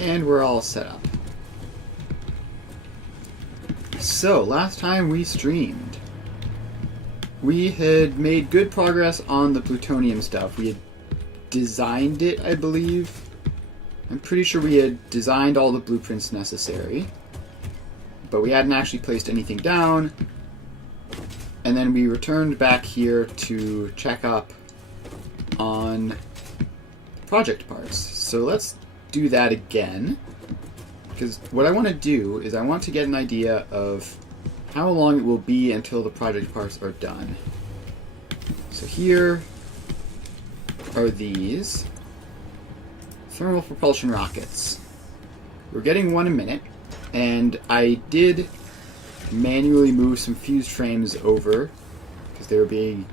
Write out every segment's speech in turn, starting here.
And we're all set up. So, last time we streamed, we had made good progress on the plutonium stuff. We had designed it, I believe. I'm pretty sure we had designed all the blueprints necessary, but we hadn't actually placed anything down. And then we returned back here to check up on project parts. So let's do that again, because what I want to do is I want to get an idea of how long it will be until the project parts are done. So here are these thermal propulsion rockets. We're getting one a minute, and I did manually move some fused frames over because they were being...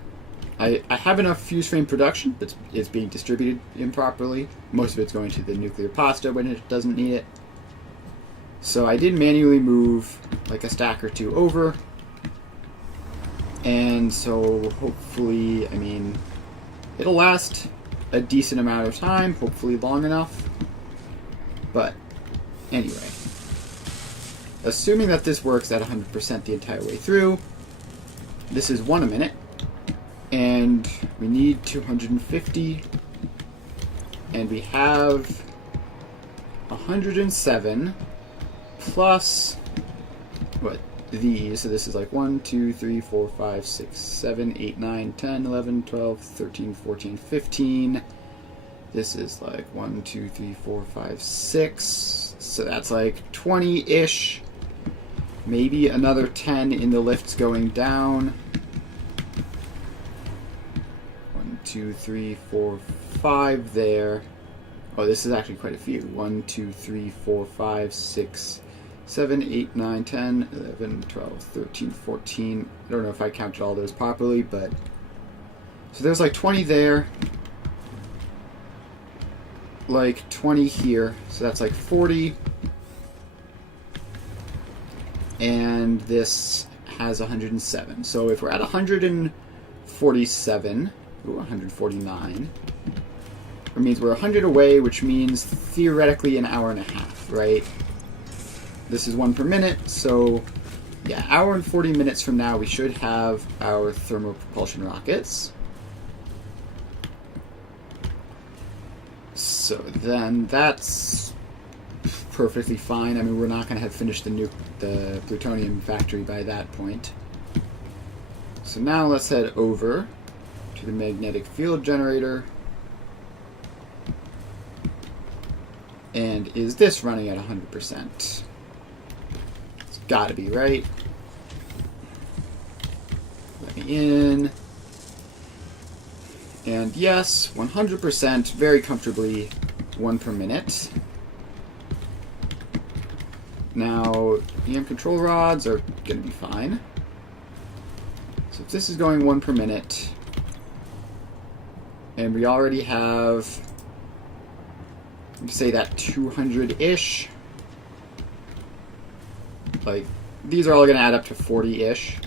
I have enough fused frame production, but it's being distributed improperly. Most of it's going to the nuclear pasta when it doesn't need it. So I did manually move like a stack or two over, and so hopefully, I mean, it'll last a decent amount of time, hopefully long enough. But anyway, assuming that this works at 100% the entire way through, this is 1 a minute, and we need 250, and we have 107 plus what these, so this is like 1, 2, 3, 4, 5, 6, 7, 8, 9, 10, 11, 12, 13, 14, 15. This is like 1, 2, 3, 4, 5, 6. So that's like 20-ish. Maybe another 10 in the lifts going down. 1, 2, 3, 4, 5 there. Oh, this is actually quite a few. 1, 2, 3, 4, 5, 6, 7, 8, 9, 10, 11, 12, 13, 14. I don't know if I counted all those properly, but... So there's like 20 there. Like 20 here. So that's like 40. And this has 107. So if we're at 147... Ooh, 149... It means we're 100 away, which means theoretically an hour and a half, right? This is 1 per minute, so yeah, hour and 40 minutes from now we should have our thermal propulsion rockets. So then that's perfectly fine. I mean, we're not going to have finished the plutonium factory by that point. So now let's head over to the magnetic field generator. And is this running at 100%? It's gotta be, right? Let me in. And yes, 100%, very comfortably, 1 per minute. Now, EM control rods are gonna be fine. So if this is going 1 per minute, and we already have... say that 200-ish. Like, these are all going to add up to 40-ish.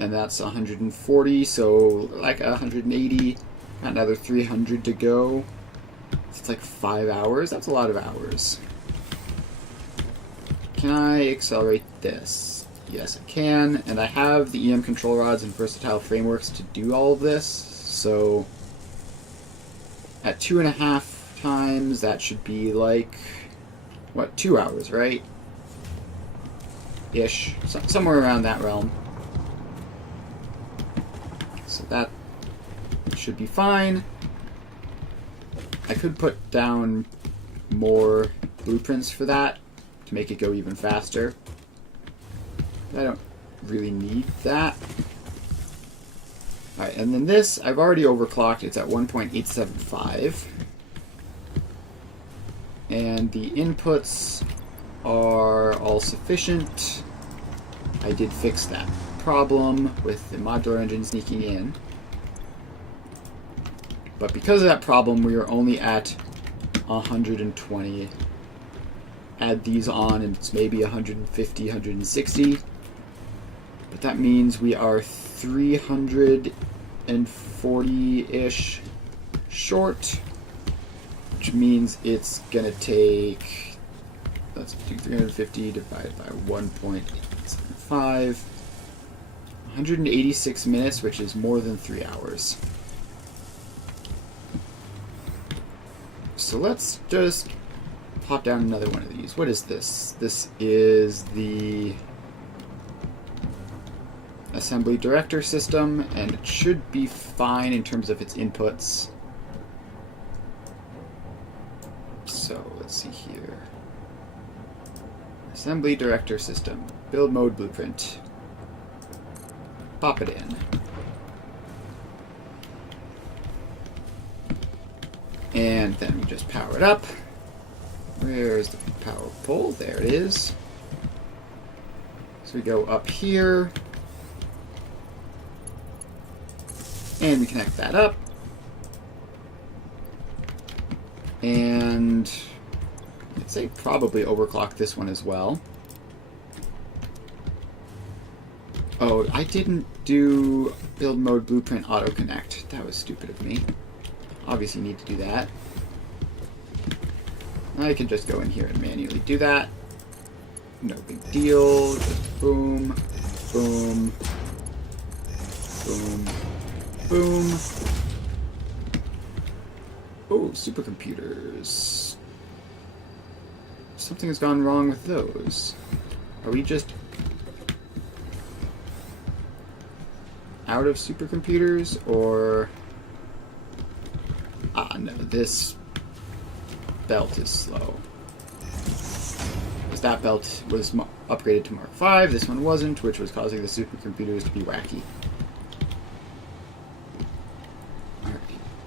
And that's 140, so like 180. Another 300 to go. It's like 5 hours. That's a lot of hours. Can I accelerate this? Yes, I can. And I have the EM control rods and versatile frameworks to do all of this, so... At 2.5 times, that should be like, what, 2 hours, right? Ish. Somewhere around that realm. So that should be fine. I could put down more blueprints for that to make it go even faster. I don't really need that. Alright, and then this, I've already overclocked. It's at 1.875. And the inputs are all sufficient. I did fix that problem with the modular engine sneaking in. But because of that problem, we are only at 120. Add these on, and it's maybe 150, 160. But that means we are 340-ish short. which means it's going to take, let's do 350 divided by 1.875, 186 minutes, which is more than 3 hours. So let's just pop down another one of these. What is this? This is the assembly director system, and it should be fine in terms of its inputs. So let's see here. Assembly director system. Build mode blueprint. Pop it in. And then we just power it up. Where's the power pole? There it is. So we go up here. And we connect that up. And I'd say probably overclock this one as well. Oh, I didn't do build mode blueprint auto connect. That was stupid of me. Obviously need to do that. I can just go in here and manually do that. No big deal. Just boom, boom, boom, boom. Oh, supercomputers. Something has gone wrong with those. Are we just out of supercomputers, or... Ah, no, this belt is slow. Because that belt was upgraded to Mark V, this one wasn't, which was causing the supercomputers to be wacky. Alright,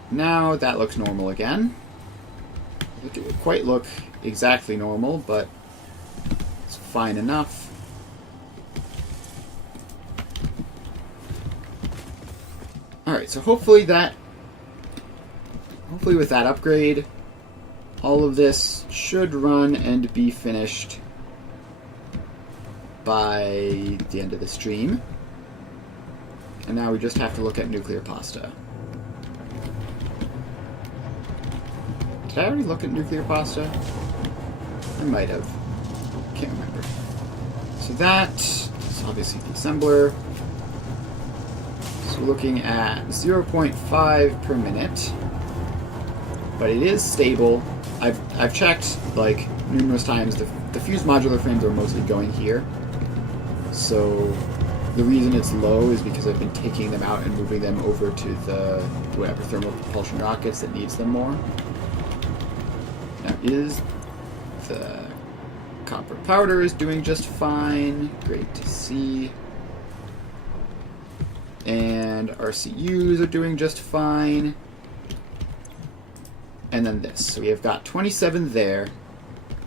now that looks normal again. It didn't quite look exactly normal, but it's fine enough. Alright, so hopefully with that upgrade, all of this should run and be finished by the end of the stream. And now we just have to look at nuclear pasta. Did I already look at nuclear pasta? I might have. Can't remember. So that's obviously the assembler. So we're looking at 0.5 per minute. But it is stable. I've checked like numerous times. The fused modular frames are mostly going here. So the reason it's low is because I've been taking them out and moving them over to the whatever thermal propulsion rockets that needs them more. Now is the copper powder is doing just fine. Great to see. And our CUs are doing just fine. And then this. So we have got 27 there.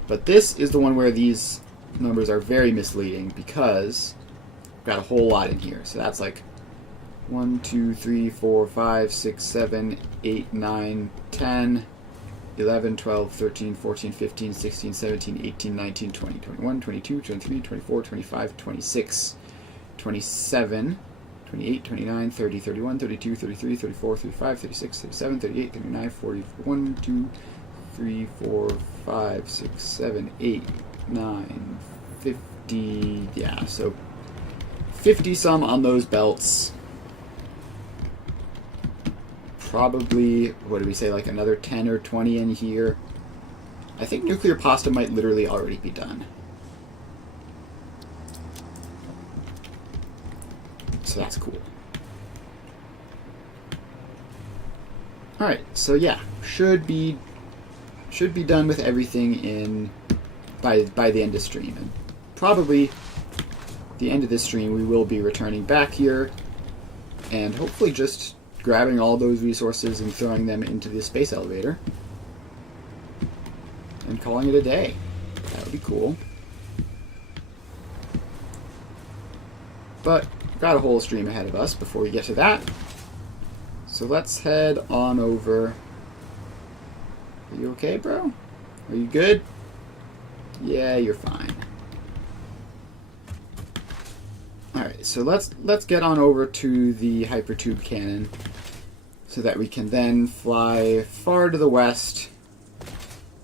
But this is the one where these numbers are very misleading because we've got a whole lot in here. So that's like 1, 2, 3, 4, 5, 6, 7, 8, 9, 10, 11, 12, 13, 14, 15, 16, 17, 18, 19, 20, 21, 22, 23, 24, 25, 26, 27, 28, 29, 30, 31, 32, 33, 34, 35, 36, 37, 38, 39, 40, 1, 2, 3, 4, 5, 6, 7, 8, 9, 50, yeah, so 50 some on those belts. Probably, what do we say, like another 10 or 20 in here. I think nuclear pasta might literally already be done. So that's cool. Alright, so yeah, should be done with everything in by the end of stream. And probably the end of this stream we will be returning back here and hopefully just grabbing all those resources and throwing them into the space elevator and calling it a day. That would be cool. But we've got a whole stream ahead of us before we get to that. So let's head on over. Are you okay, bro? Are you good? Yeah, you're fine. Alright, so let's get on over to the hypertube cannon so that we can then fly far to the west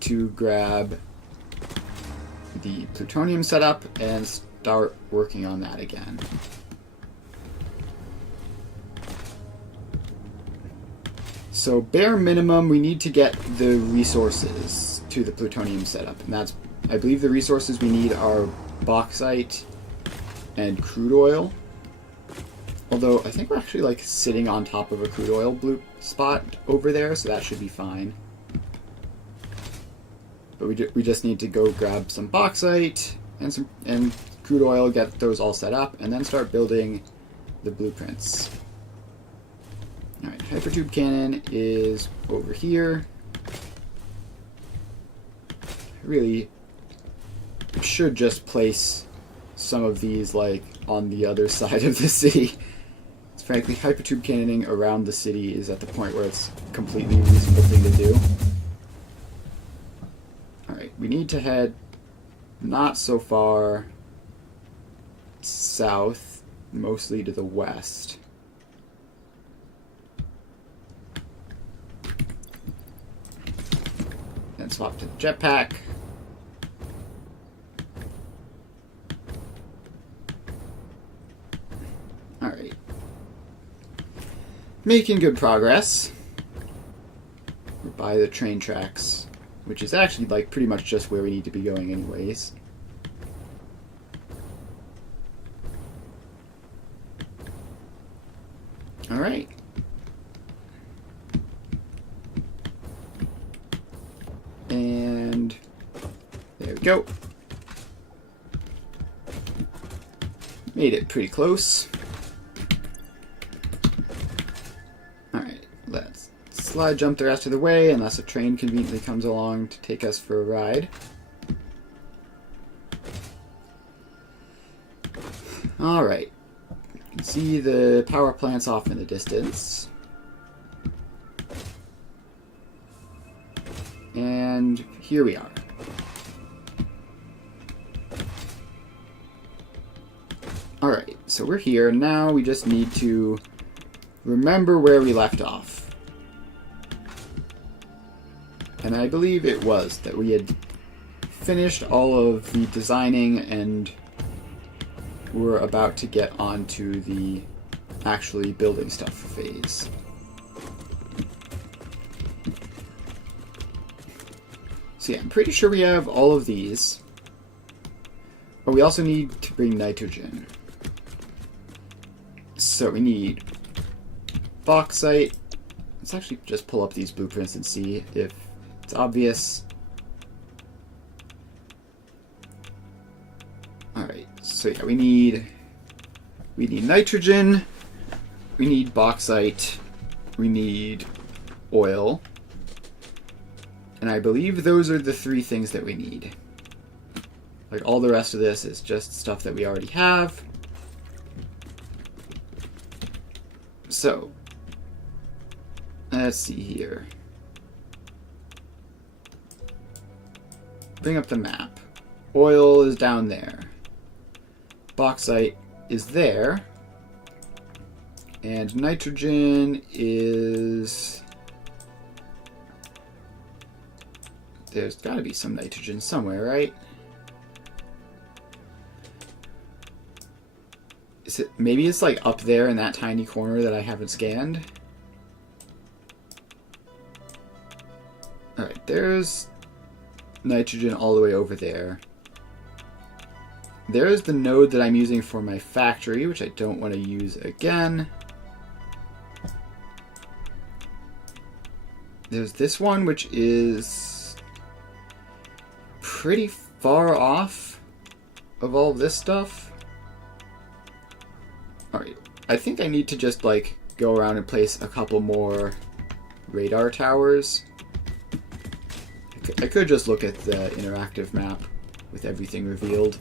to grab the plutonium setup and start working on that again. So bare minimum, we need to get the resources to the plutonium setup. And that's, I believe the resources we need are bauxite and crude oil. Although I think we're actually like sitting on top of a crude oil blue spot over there, so that should be fine. But we just need to go grab some bauxite and crude oil, get those all set up, and then start building the blueprints. Alright, hypertube cannon is over here. I really should just place some of these like on the other side of the city. Frankly, hypertube cannoning around the city is at the point where it's a completely reasonable thing to do. Alright, we need to head not so far south, mostly to the west. Then swap to the jetpack. Alright. Making good progress. We're by the train tracks, which is actually like pretty much just where we need to be going anyways. Alright. And there we go. Made it pretty close. Slide jump the rest of the way unless a train conveniently comes along to take us for a ride. Alright. You can see the power plants off in the distance. And here we are. Alright, so we're here. Now we just need to remember where we left off. And I believe it was that we had finished all of the designing and were about to get onto the actually building stuff phase. So yeah, I'm pretty sure we have all of these. But we also need to bring nitrogen. So we need bauxite. Let's actually just pull up these blueprints and see if it's obvious. Alright, so yeah, we need nitrogen, we need bauxite, we need oil, and I believe those are the three things that we need. Like, all the rest of this is just stuff that we already have. So, let's see here. Bring up the map. Oil is down there. Bauxite is there. And nitrogen is... There's got to be some nitrogen somewhere, right? Is it, maybe it's like up there in that tiny corner that I haven't scanned. Alright, there's nitrogen all the way over there. There's the node that I'm using for my factory, which I don't want to use again. There's this one, which is pretty far off of all this stuff. Alright, I think I need to just like go around and place a couple more radar towers. I could just look at the interactive map with everything revealed.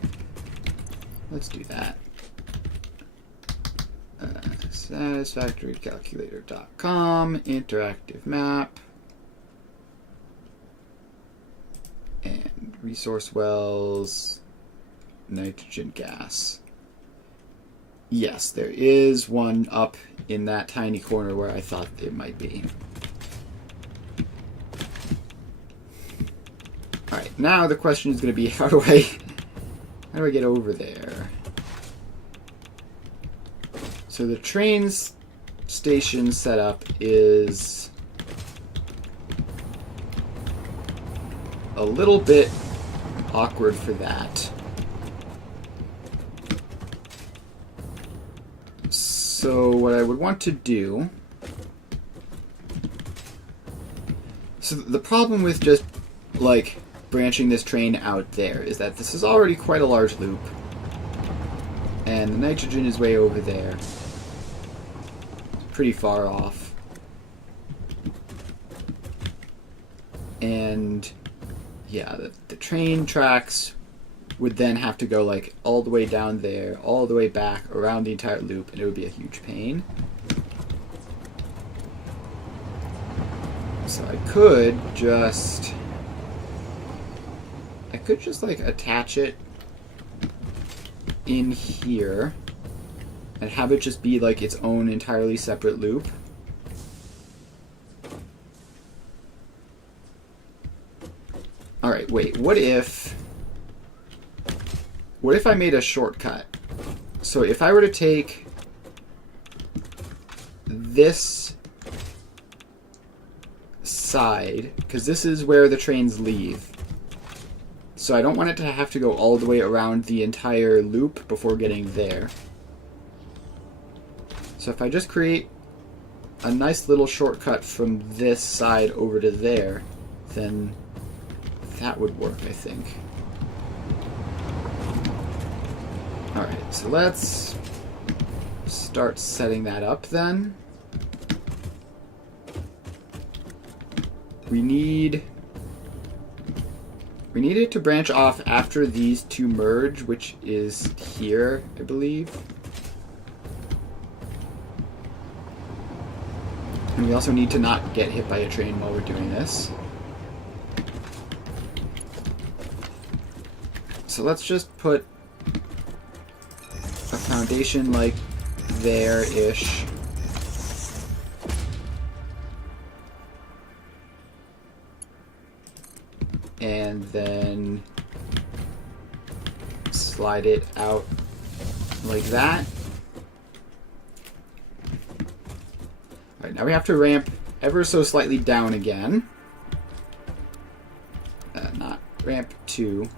Let's do that. Satisfactorycalculator.com, interactive map, and resource wells, nitrogen gas. Yes, there is one up in that tiny corner where I thought it might be. Alright, now the question is going to be, how do I get over there? So the train's station setup is a little bit awkward for that. So what I would want to do... So the problem with just, like, branching this train out there is that this is already quite a large loop. And the nitrogen is way over there. Pretty far off. And yeah, the train tracks would then have to go like all the way down there, all the way back around the entire loop, and it would be a huge pain. So I could just like attach it in here and have it just be like its own entirely separate loop. Alright, wait, what if I made a shortcut? So if I were to take this side, because this is where the trains leave, so I don't want it to have to go all the way around the entire loop before getting there. So if I just create a nice little shortcut from this side over to there, then that would work, I think. Alright, so let's start setting that up then. We need it to branch off after these two merge, which is here, I believe. And we also need to not get hit by a train while we're doing this. So let's just put a foundation like there-ish. And then slide it out like that. Alright, now we have to ramp ever so slightly down again. Not ramp 2.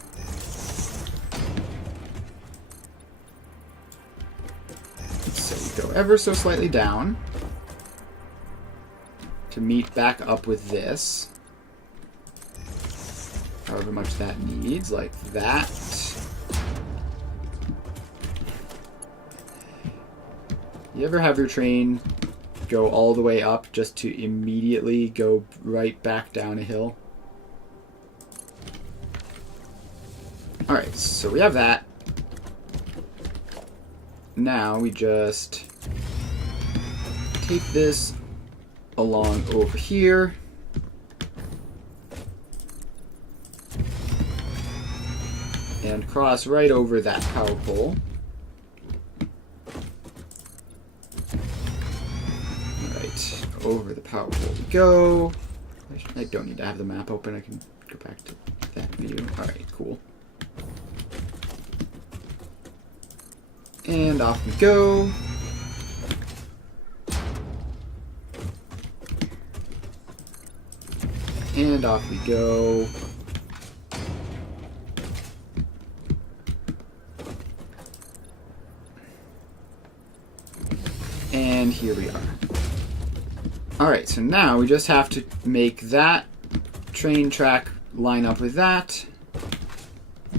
So we go ever so slightly down to meet back up with this. However much that needs, like that. You ever have your train go all the way up just to immediately go right back down a hill? Alright, so we have that. Now we just take this along over here. And cross right over that power pole. Alright, over the power pole we go. I don't need to have the map open, I can go back to that view. Alright, cool. And off we go. And off we go. And here we are. Alright, so now we just have to make that train track line up with that.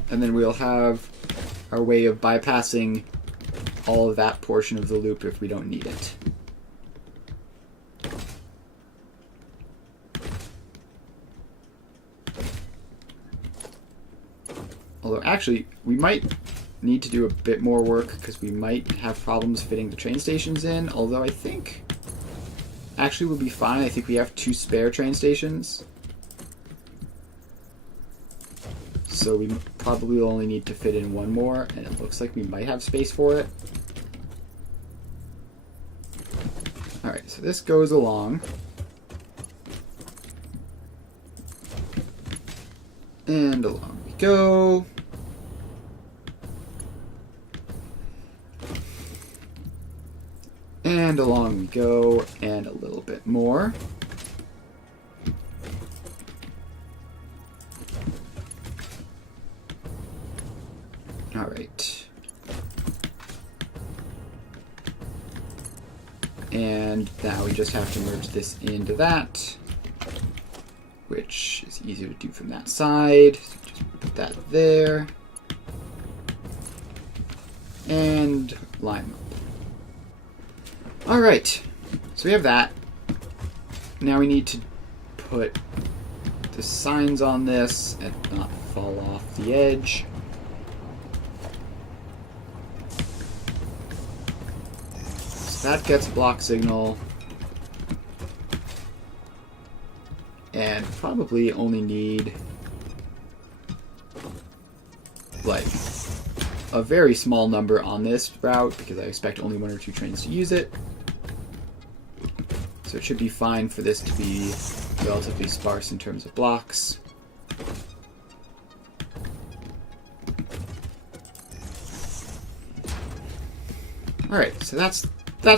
And then we'll have our way of bypassing all of that portion of the loop if we don't need it. Although actually, we might need to do a bit more work because we might have problems fitting the train stations in, although I think actually we'll be fine. I think we have 2 spare train stations. So we probably will only need to fit in 1 more, and it looks like we might have space for it. Alright, so this goes along. And along we go. And along we go, and a little bit more. Alright. And now we just have to merge this into that, which is easier to do from that side. So just put that there. And line them up. Alright, so we have that. Now we need to put the signs on this and not fall off the edge. So that gets a block signal. And probably only need like a very small number on this route because I expect only 1 or 2 trains to use it. So it should be fine for this to be relatively sparse in terms of blocks. Alright, so that's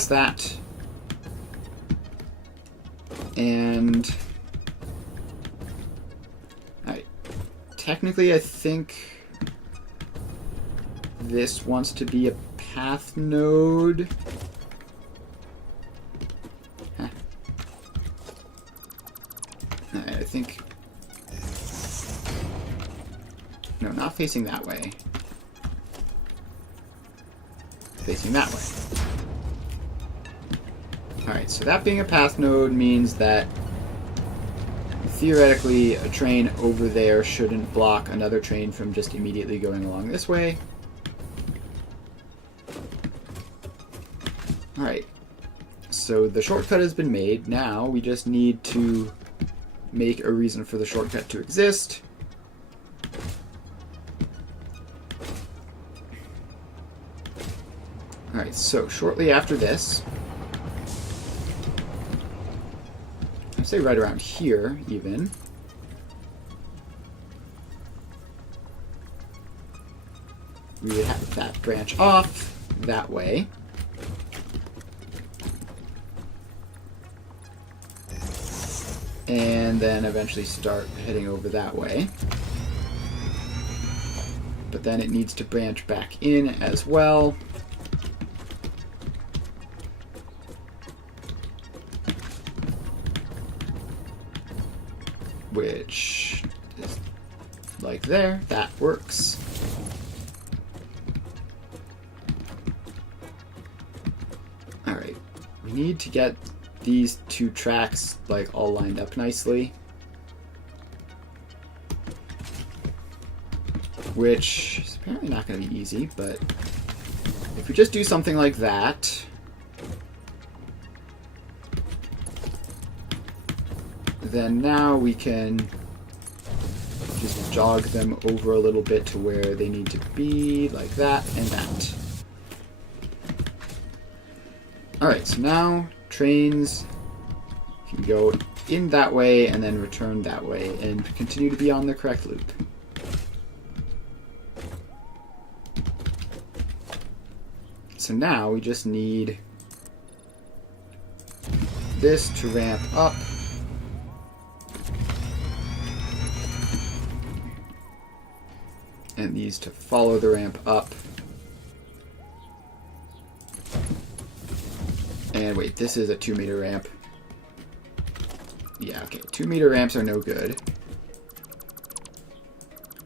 that. And alright. Technically I think this wants to be a path node. I think... No, not facing that way. Facing that way. Alright, so that being a path node means that theoretically a train over there shouldn't block another train from just immediately going along this way. Alright, so the shortcut has been made. Now we just need to make a reason for the shortcut to exist. Alright, so shortly after this, I'd say right around here even, we would have that branch off that way. And then eventually start heading over that way. But then it needs to branch back in as well. Which is like there. That works. Alright. We need to get these 2 tracks like all lined up nicely, which is apparently not going to be easy, but if we just do something like that, then now we can just jog them over a little bit to where they need to be, like that and that. Alright, so now trains can go in that way and then return that way and continue to be on the correct loop. So now we just need this to ramp up. And these to follow the ramp up. And wait, this is a 2-meter ramp. Yeah, okay, 2-meter ramps are no good.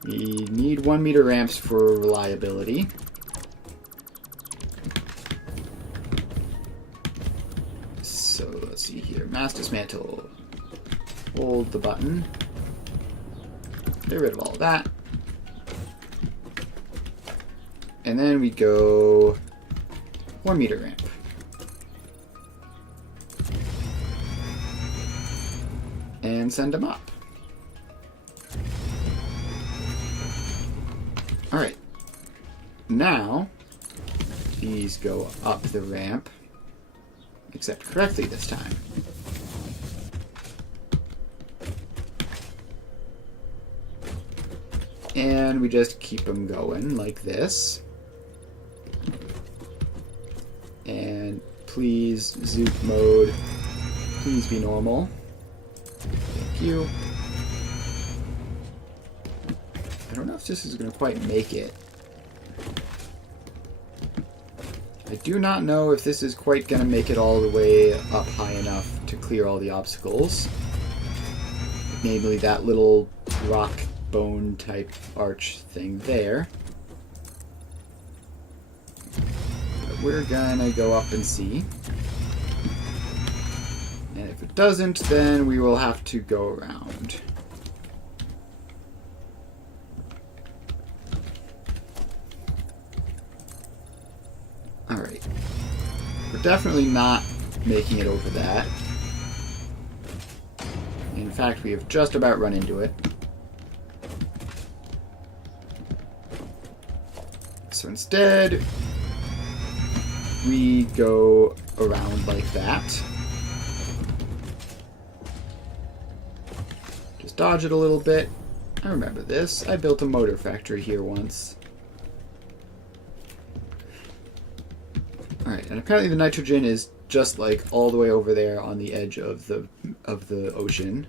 We need 1-meter ramps for reliability. So let's see here. Mass dismantle. Hold the button. Get rid of all of that. And then we go 1-meter ramp. And send them up. Alright. Now, these go up the ramp, except correctly this time. And we just keep them going like this. And please, zoop mode, please be normal. Thank you. I don't know if this is going to quite make it. I do not know if this is quite going to make it all the way up high enough to clear all the obstacles. Namely that little rock bone type arch thing there. But we're gonna go up and see. And if it doesn't, then we will have to go around. Alright. We're definitely not making it over that. In fact, we have just about run into it. So instead, we go around like that. Just dodge it a little bit. I remember this. I built a motor factory here once. Alright, and apparently the nitrogen is just like all the way over there on the edge of the ocean.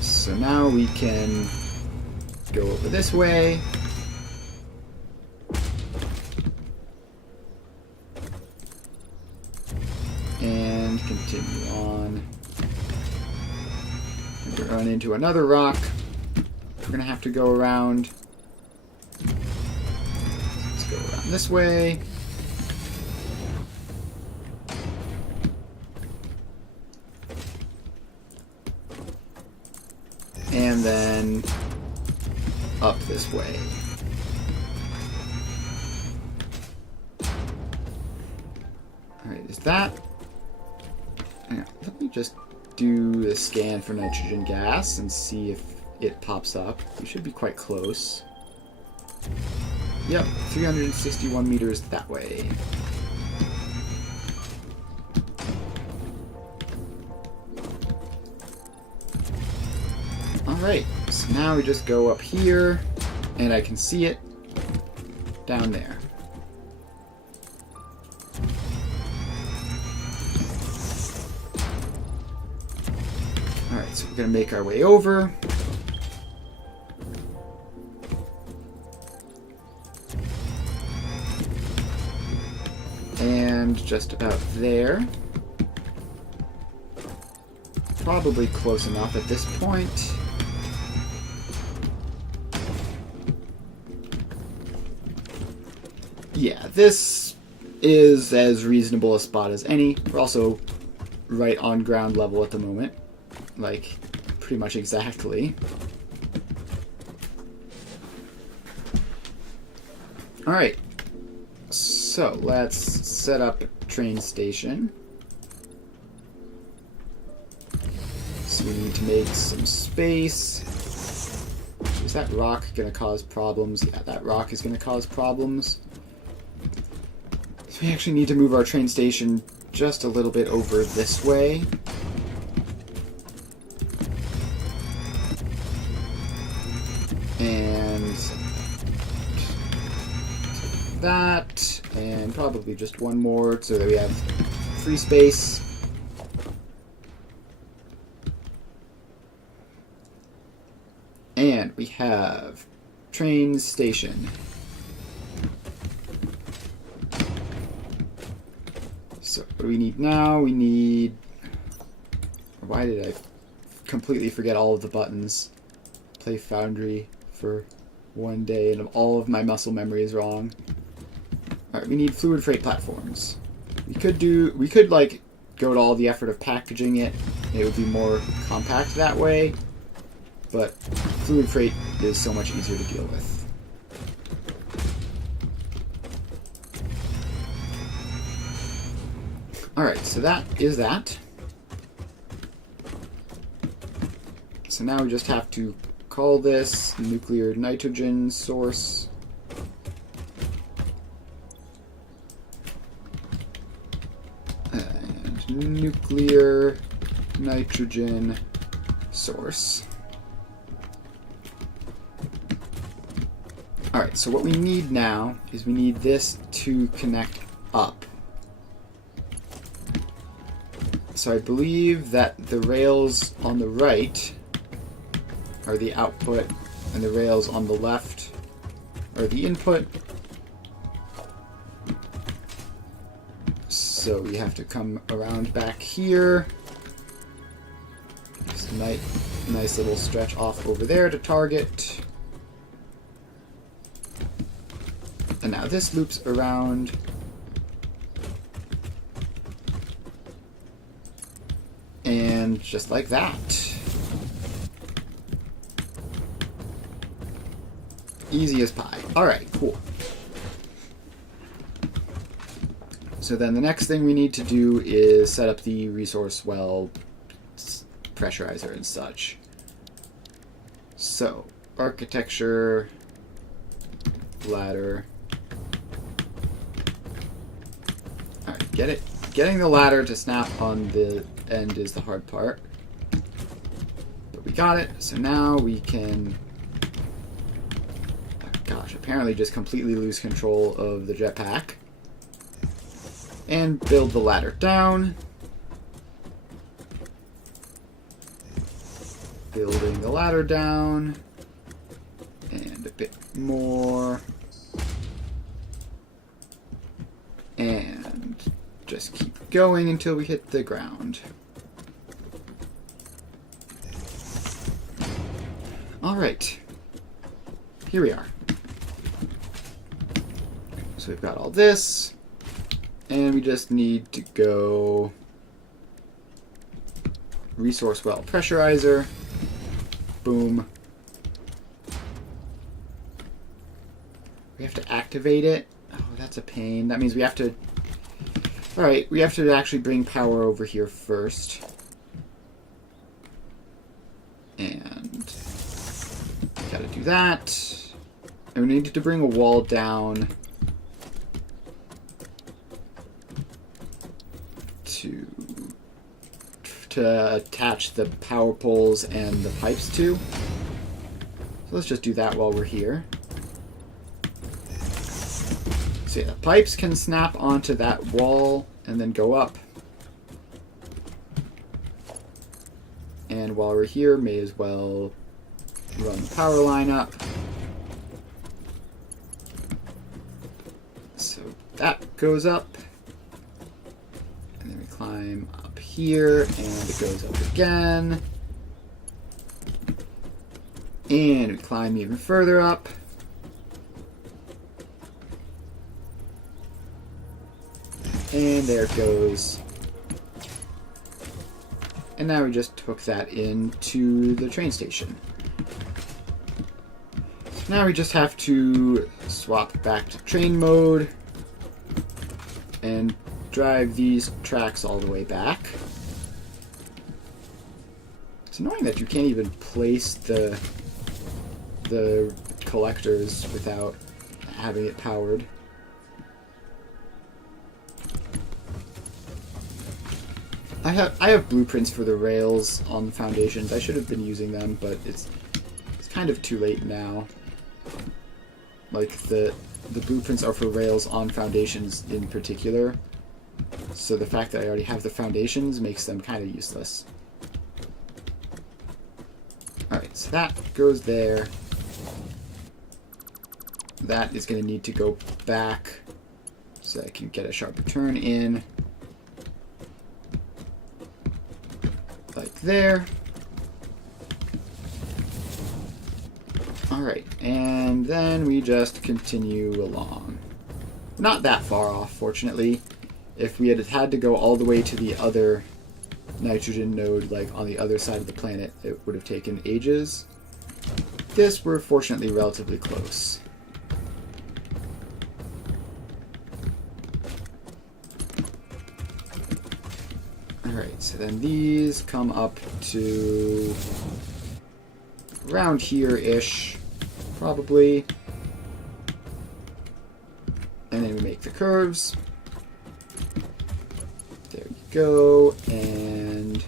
So now we can go over this way. And continue on. And we run into another rock. We're going to have to go around. Let's go around this way. And then up this way. Alright, is that... Hang on, let me just do the scan for nitrogen gas and see if it pops up. We should be quite close. Yep, 361 meters that way. Alright, so now we just go up here, and I can see it down there. Alright, so we're going to make our way over. And just about there. Probably close enough at this point. Yeah, this is as reasonable a spot as any. We're also right on ground level at the moment. Like, pretty much exactly. Alright. So, let's set up a train station. So we need to make some space. Is that rock going to cause problems? Yeah, that rock is going to cause problems. So we actually need to move our train station just a little bit over this way. And that, and probably just one more so that we have free space. And we have train station. So what do we need now? We need... Why did I completely forget all of the buttons? Play Foundry for one day and all of my muscle memory is wrong. Alright, we need fluid freight platforms. We could like go to all the effort of packaging it. It would be more compact that way. But fluid freight is so much easier to deal with. Alright, so that is that. So now we just have to call this nuclear nitrogen source. And nuclear nitrogen source. Alright, so what we need now is we need this to connect up. So I believe that the rails on the right are the output, and the rails on the left are the input. So we have to come around back here. Just a nice little stretch off over there to target. And now this loops around. And just like that. Easy as pie. Alright, cool. So then the next thing we need to do is set up the resource well pressurizer and such. So, architecture, ladder. Alright, get it. Getting the ladder to snap on the end is the hard part. But we got it, so now we can... Oh gosh, apparently just completely lose control of the jetpack. And build the ladder down. Building the ladder down. And a bit more. And just keep going until we hit the ground. Alright. Here we are. So we've got all this. And we just need to go resource well pressurizer. Boom. We have to activate it. Oh, that's a pain. That means we have to... Alright, we have to actually bring power over here first. And... gotta do that. And we need to bring a wall down... to attach the power poles and the pipes to. So let's just do that while we're here. So yeah, the pipes can snap onto that wall and then go up. And while we're here, may as well run the power line up. So that goes up. And then we climb up here, and it goes up again. And we climb even further up. And there it goes. And now we just hook that into the train station. So now we just have to swap back to train mode and drive these tracks all the way back. It's annoying that you can't even place the collectors without having it powered. I have blueprints for the rails on the foundations. I should have been using them, but it's kind of too late now. Like the blueprints are for rails on foundations in particular. So the fact that I already have the foundations makes them kind of useless. Alright, so that goes there. That is going to need to go back so I can get a sharper turn in. Like there. Alright, and then we just continue along. Not that far off, fortunately. If we had to go all the way to the other nitrogen node, like on the other side of the planet, it would have taken ages. This, we're fortunately relatively close. Alright, so then these come up to around here-ish, probably. And then we make the curves. There you go, and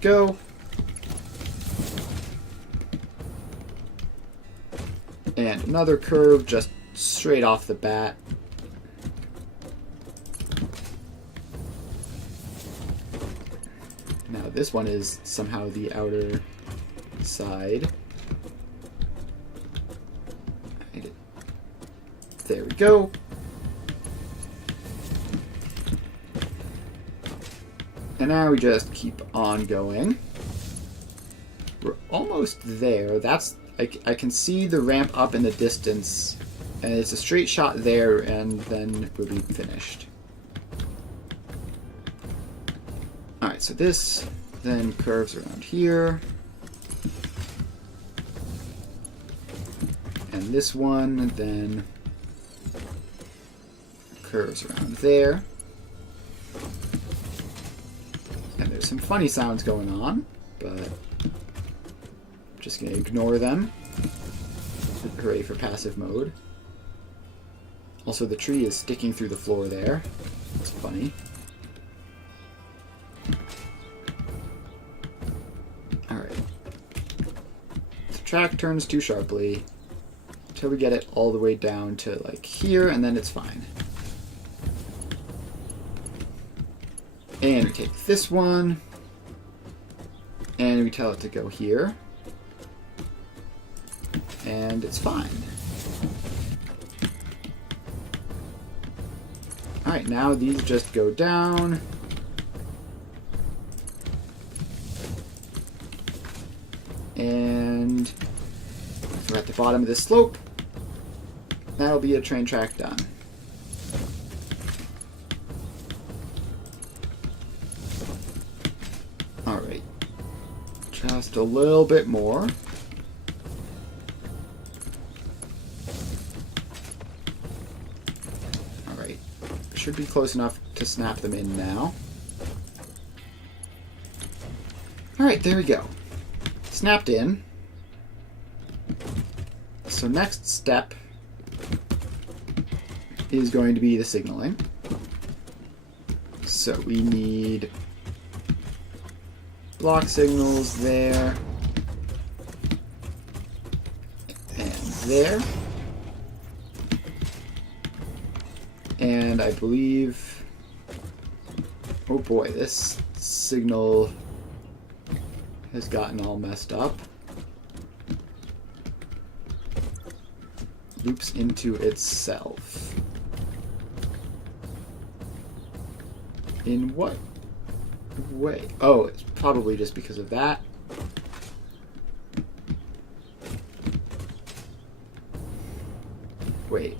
go. And another curve just straight off the bat. Now this one is somehow the outer side. There we go. And now we just keep on going. We're almost there. That's I can see the ramp up in the distance, and it's a straight shot there, and then we'll be finished. Alright, so this then curves around here. And this one then curves around there. And there's some funny sounds going on, but I'm just going to ignore them. Hooray for passive mode. Also, the tree is sticking through the floor there. It's funny. Alright. The track turns too sharply until we get it all the way down to like here, and then it's fine. And we take this one, and we tell it to go here, and it's fine. Alright, now these just go down. And we're at the bottom of this slope. That'll be a train track done. Alright. Just a little bit more. Alright. Should be close enough to snap them in now. Alright, there we go. Snapped in. So next step is going to be the signaling. So we need block signals there and there. And I believe, oh boy, this signal has gotten all messed up. Loops into itself. In what way? Oh, it's probably just because of that. Wait.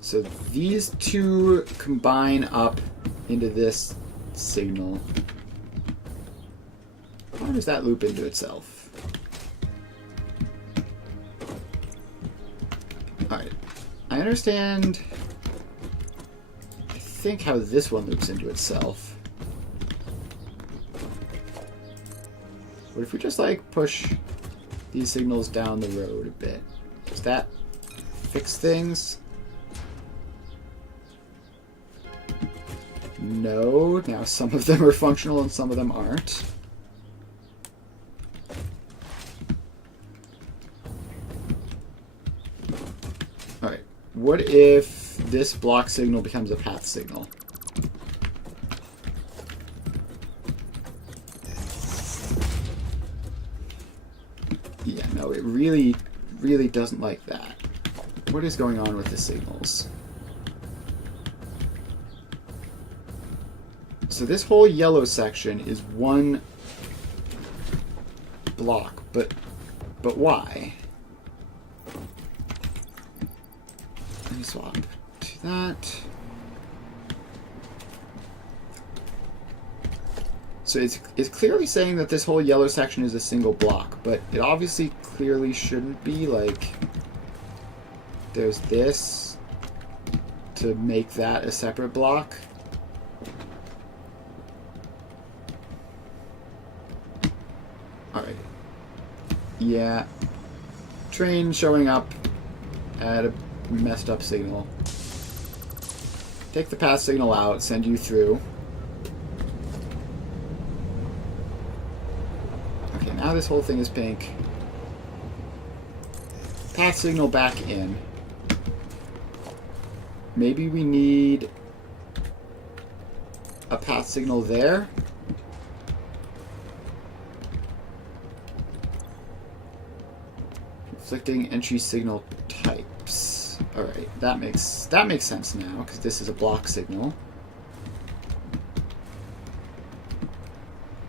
So these two combine up into this signal. How does that loop into itself? Alright. I understand, I think, how this one loops into itself. What if we just, like, push these signals down the road a bit? Does that fix things? No. Now some of them are functional and some of them aren't. Alright. What if this block signal becomes a path signal? Yeah, no, it really, really doesn't like that. What is going on with the signals? So this whole yellow section is one block, but why? Let me swap to that. So it's clearly saying that this whole yellow section is a single block, but it obviously clearly shouldn't be. Like, there's this to make that a separate block. Alright. Yeah. Train showing up at a messed up signal. Take the path signal out, send you through. now this whole thing is pink. Path signal back in. Maybe we need a path signal there. Conflicting entry signal types. Alright, that makes sense now, because this is a block signal.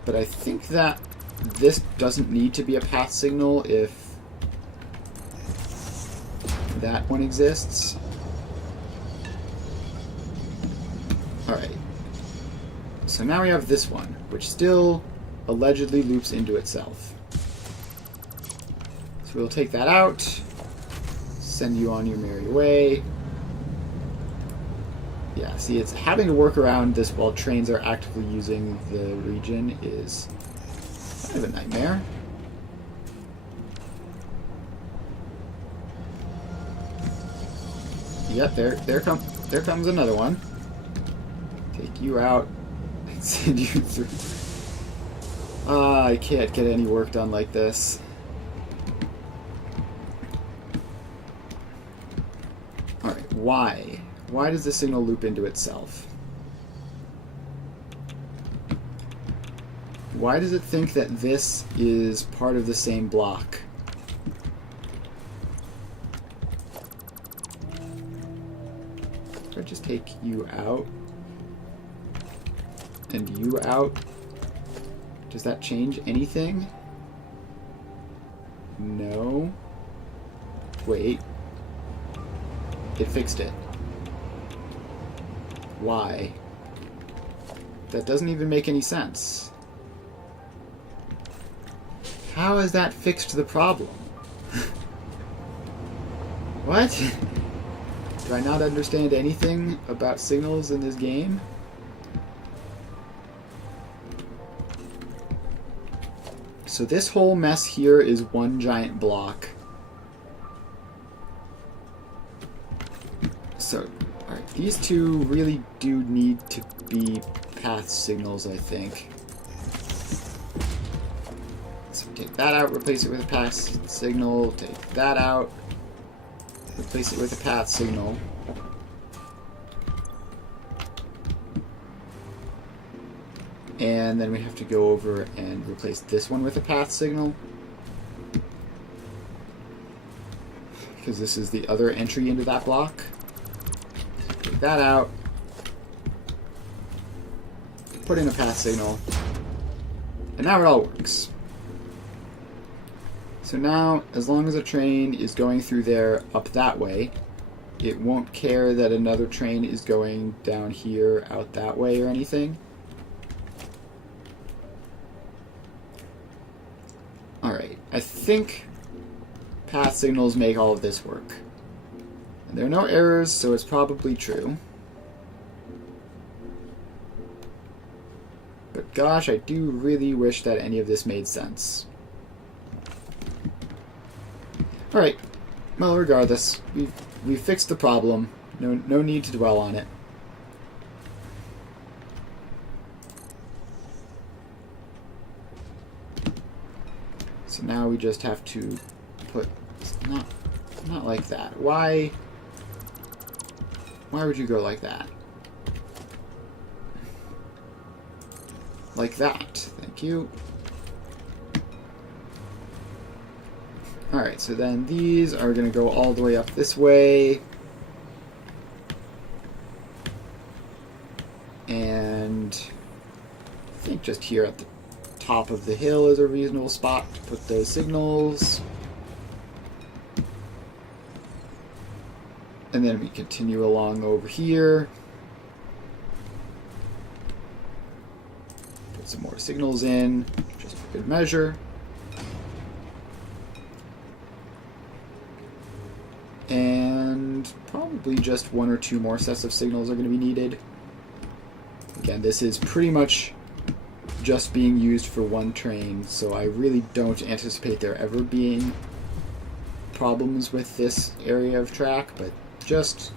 But I think that this doesn't need to be a path signal if that one exists. Alright. So now we have this one, which still allegedly loops into itself. So we'll take that out, send you on your merry way. Yeah, see, it's having to work around this while trains are actively using the region is kind of a nightmare. Yep, there comes another one. Take you out and send you through. I can't get any work done like this. Alright, why? Why does the signal loop into itself? Why does it think that this is part of the same block? If I just take you out and you out, does that change anything? No. Wait. It fixed it. Why? That doesn't even make any sense. How has that fixed the problem? What? Do I not understand anything about signals in this game? So this whole mess here is one giant block. So, alright, these two really do need to be path signals, I think. So take that out, replace it with a path signal, take that out, replace it with a path signal. And then we have to go over and replace this one with a path signal, because this is the other entry into that block. Take that out, put in a path signal, and now it all works. So now, as long as a train is going through there up that way, it won't care that another train is going down here out that way or anything. Alright, I think path signals make all of this work. And there are no errors, so it's probably true. But gosh, I do really wish that any of this made sense. Alright, well, regardless, we've fixed the problem. No need to dwell on it. So now we just have to put... Not like that. Why would you go like that? Like that. Thank you. Alright, so then these are going to go all the way up this way. And I think just here at the top of the hill is a reasonable spot to put those signals. And then we continue along over here. Put some more signals in, just for good measure. And probably just one or two more sets of signals are going to be needed. Again, this is pretty much just being used for one train, so I really don't anticipate there ever being problems with this area of track, but just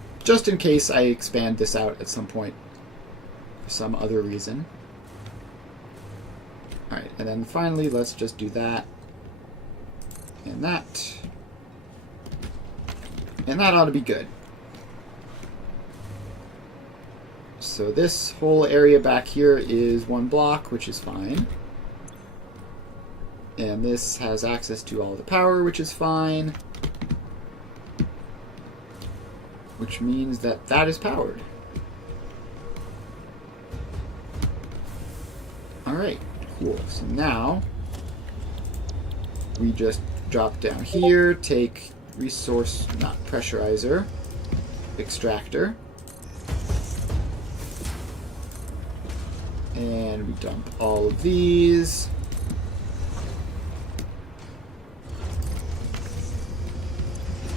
in case I expand this out at some point for some other reason. Alright, and then finally let's just do that. And that. And that ought to be good. So this whole area back here is 1 block, which is fine. And this has access to all the power, which is fine. Which means that that is powered. Alright, cool. So now we just drop down here, take resource, not pressurizer, extractor. And we dump all of these.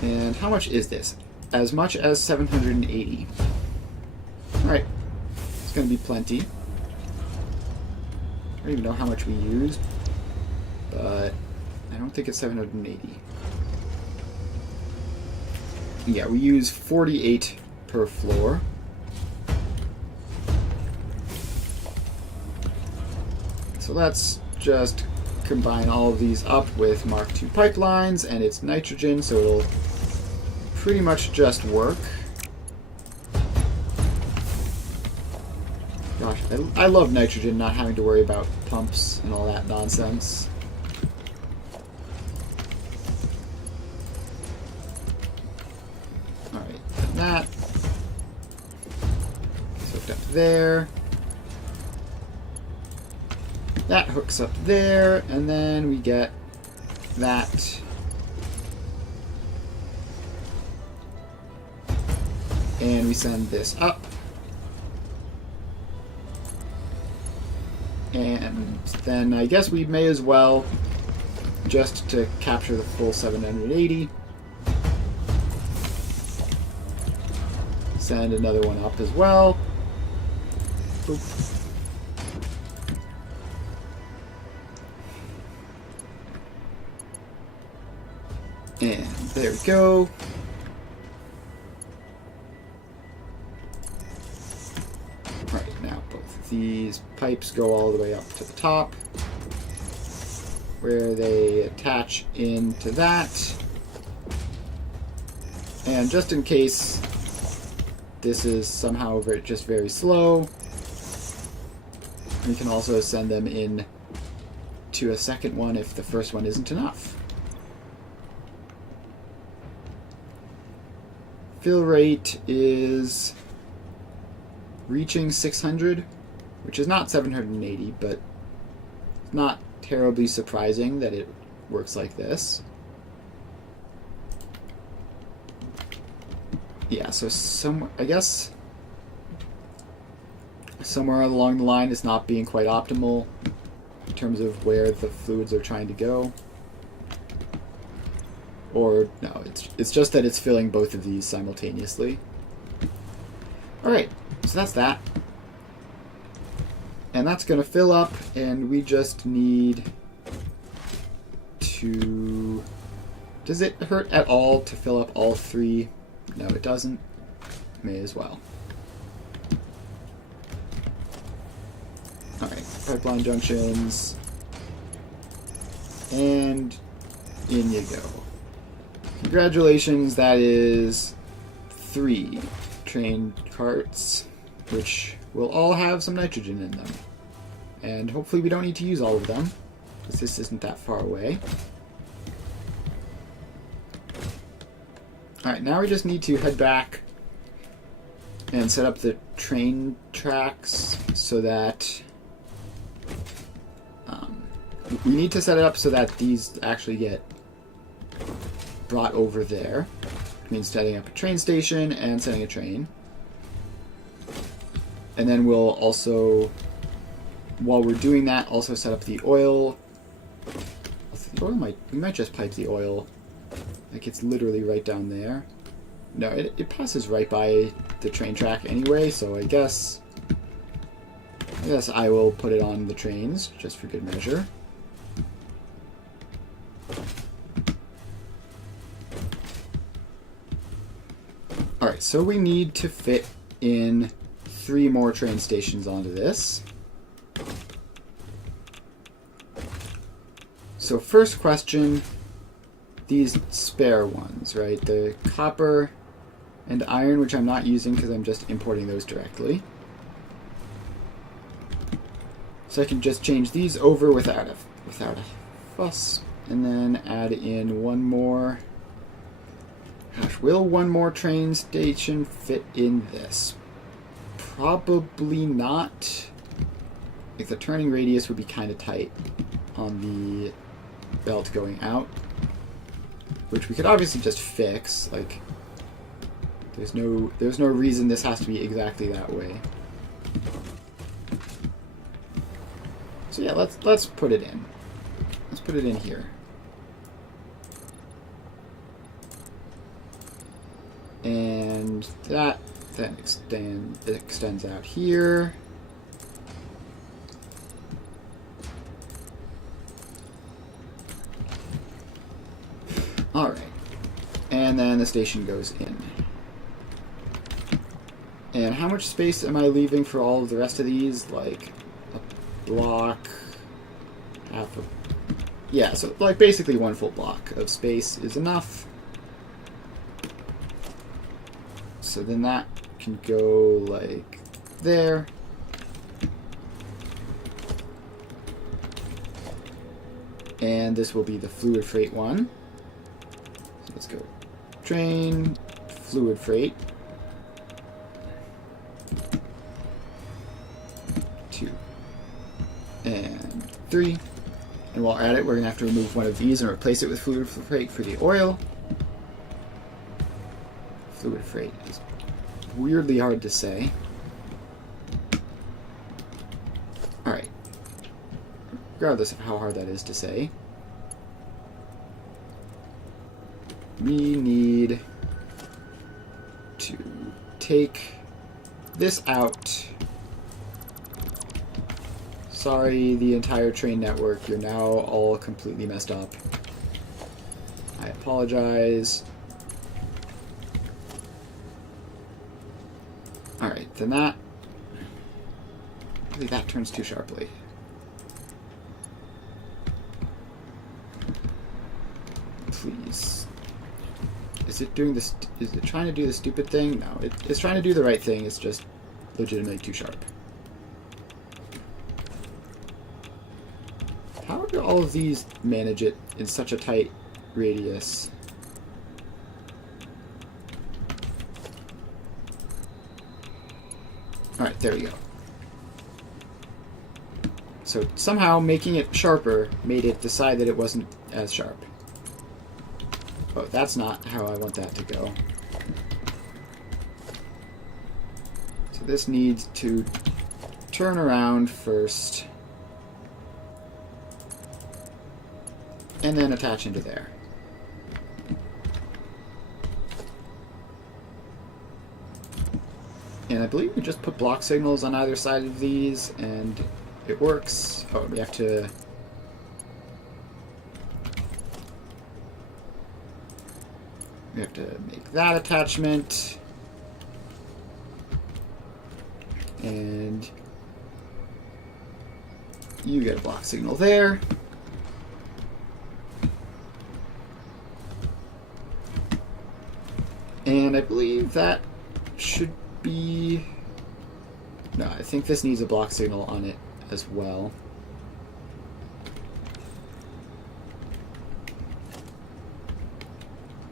And how much is this? As much as 780. Alright. It's going to be plenty. I don't even know how much we used, but I don't think it's 780. Yeah, we use 48 per floor. So let's just combine all of these up with Mark II pipelines, and it's nitrogen, so it'll pretty much just work. Gosh, I love nitrogen, not having to worry about pumps and all that nonsense. Alright, that. It's hooked up there. That hooks up there, and then we get that. And we send this up. And then I guess we may as well, just to capture the full 780, send another one up as well. Boop. And there we go. Right, now both of these pipes go all the way up to the top, where they attach into that. And just in case this is somehow just very slow, we can also send them in to a second one if the first one isn't enough. Fill rate is reaching 600, which is not 780, but it's not terribly surprising that it works like this. Yeah, so I guess somewhere along the line it's not being quite optimal in terms of where the fluids are trying to go. Or, no, it's just that it's filling both of these simultaneously. Alright, so that's that. And that's going to fill up, and we just need to... Does it hurt at all to fill up all 3? No, it doesn't. May as well. Alright, pipeline junctions. And in you go. Congratulations, that is 3 train carts, which will all have some nitrogen in them. And hopefully we don't need to use all of them, because this isn't that far away. Alright, now we just need to head back and set up the train tracks so that... we need to set it up so that these actually get brought over there. It means setting up a train station and setting a train. And then we'll also, while we're doing that, also set up the oil. We might just pipe the oil. Like, it's literally right down there. No, it passes right by the train track anyway, so I guess I will put it on the trains, just for good measure. Alright, so we need to fit in 3 more train stations onto this. So first question, these spare ones, right? The copper and iron, which I'm not using because I'm just importing those directly. So I can just change these over without a fuss, and then add in one more. Gosh, will one more train station fit in this? Probably not. Like, the turning radius would be kind of tight on the belt going out, which we could obviously just fix. Like, there's no reason this has to be exactly that way. So yeah, let's put it in. Let's put it in here. And that then extends out here. All right. And then the station goes in. And how much space am I leaving for all of the rest of these? Like a block, half a... Yeah, so like basically one full block of space is enough. So then that can go like there. And this will be the fluid freight one. So let's go train, fluid freight. 2 and 3. And while at it, we're going to have to remove one of these and replace it with fluid freight for the oil. Fluid freight is weirdly hard to say. Alright. Regardless of how hard that is to say, we need to take this out. Sorry, the entire train network, you're now all completely messed up. I apologize. Alright, then that... Really, that turns too sharply. Please. Is it doing this? Is it trying to do the stupid thing? No, it's trying to do the right thing. It's just legitimately too sharp. How do all of these manage it in such a tight radius? Alright, there we go. So somehow making it sharper made it decide that it wasn't as sharp. Oh, that's not how I want that to go. So this needs to turn around first. And then attach into there. And I believe we just put block signals on either side of these, and it works. Oh, we have to... We have to make that attachment. And you get a block signal there. And I believe that should be... No, I think this needs a block signal on it as well.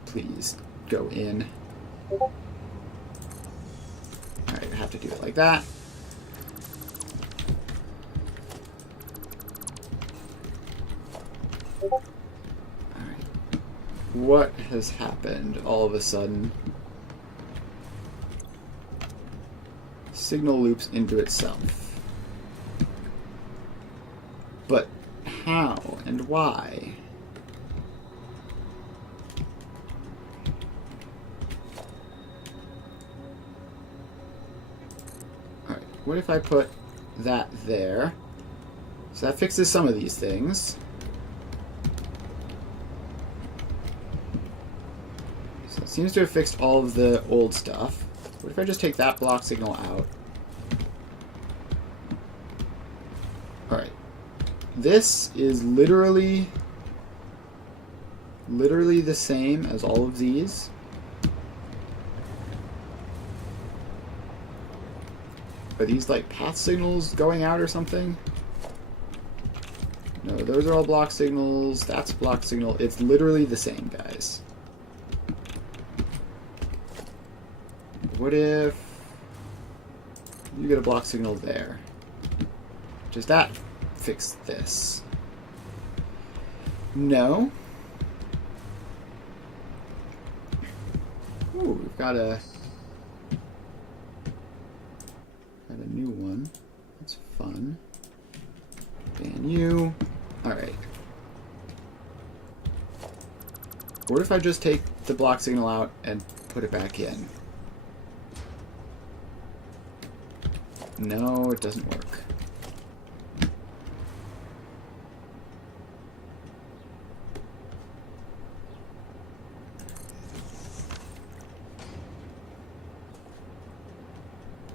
Please go in. Alright, I have to do it like that. Alright. What has happened all of a sudden? Signal loops into itself. But how and why? Alright, what if I put that there? So that fixes some of these things. So it seems to have fixed all of the old stuff. What if I just take that block signal out? Alright. This is literally literally the same as all of these. Are these like path signals going out or something? No, those are all block signals. That's a block signal. It's literally the same, guys. What if you get a block signal there? Does that fix this? No. Ooh, we've got a new one. That's fun. Ban you. Alright. What if I just take the block signal out and put it back in? No, it doesn't work.